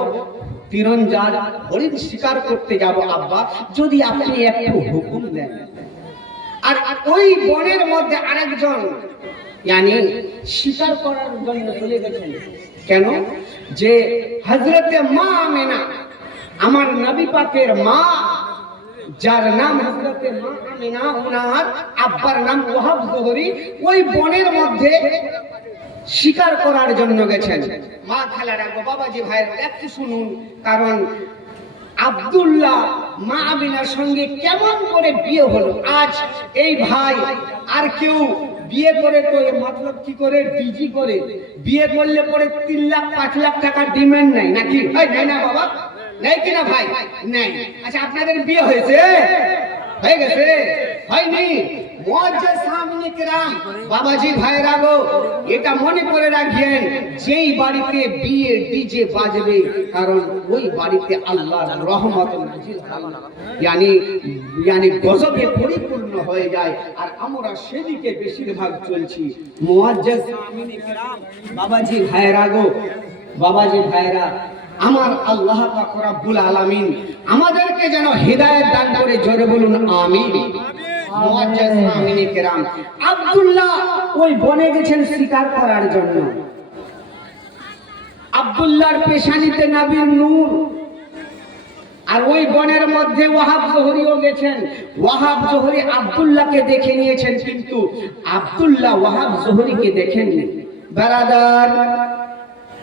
তীরন্দাজ হরিণ শিকার করতে যাব আব্বা, যদি আপনি একটু হুকুম দেন। আর ওই বনের মধ্যে আরেকজন ইয়ানি শিকার করার জন্য চলে গেছেন। কেন? যে হযরতে মা আমেনা, আমার নবী পাকের মা, যার নাম হযরতে মা আমেনা, ওনার আব্বার নাম ওয়াহাব জোহরি, ওই বনের মধ্যে শিকার করার জন্য গেছেন। মা খালারা গো, বাবাজি ভাইরা একটু শুনুন, কারণ আব্দুল্লাহ মা আমিনার সঙ্গে কেমন করে বিয়ে হলো। আজ এই ভাই আর কেউ বিয়ে করে তো মতলব কি করে, ডিজি করে বিয়ে করলে পরে 3 লাখ 5 লাখ টাকার ডিমান্ড নাই নাকি? নাই না বাবা, নাই কিনা ভাই? নাই। আচ্ছা, আপনাদের বিয়ে হয়েছে? হয়ে গেছে? হয়নি? মুআজ্জাজ সামিনে কিরাম, বাবাজি ভাইরা গো, এটা মনে করে রাখবেন, যেই বাড়িতে বিয়ে ডিজে বাজবে, কারণ ওই বাড়িতে আল্লাহর রহমত নাজিল হয়, ইয়ানি গজবে পরিপূর্ণ হয়ে যায়। আর আমরা সেদিকে বেশিরভাগ চলছি। মুআজ্জাজ সামিনে কিরাম, বাবাজি ভাইরা গো, বাবাজি ভাইরা, আমার আল্লাহ পাক রব্বুল আলামিন আমাদেরকে যেন হিদায়াত দান করে, জোরে বলুন আমিন। মুআজ্জাজ সামিনে কিরাম, আব্দুল্লাহ ওই বনে গেছেন শিকার করার জন্য। আব্দুল্লাহর পেশানিতে নবীর নূর, আর ওই বনের মধ্যে ওয়াহাব জোহরিও গেছেন। ওয়াহাব জোহরি আব্দুল্লাহকে দেখে নিয়েছেন, কিন্তু আব্দুল্লাহ ওয়াহাব জোহরিকে দেখেননি। বারাদার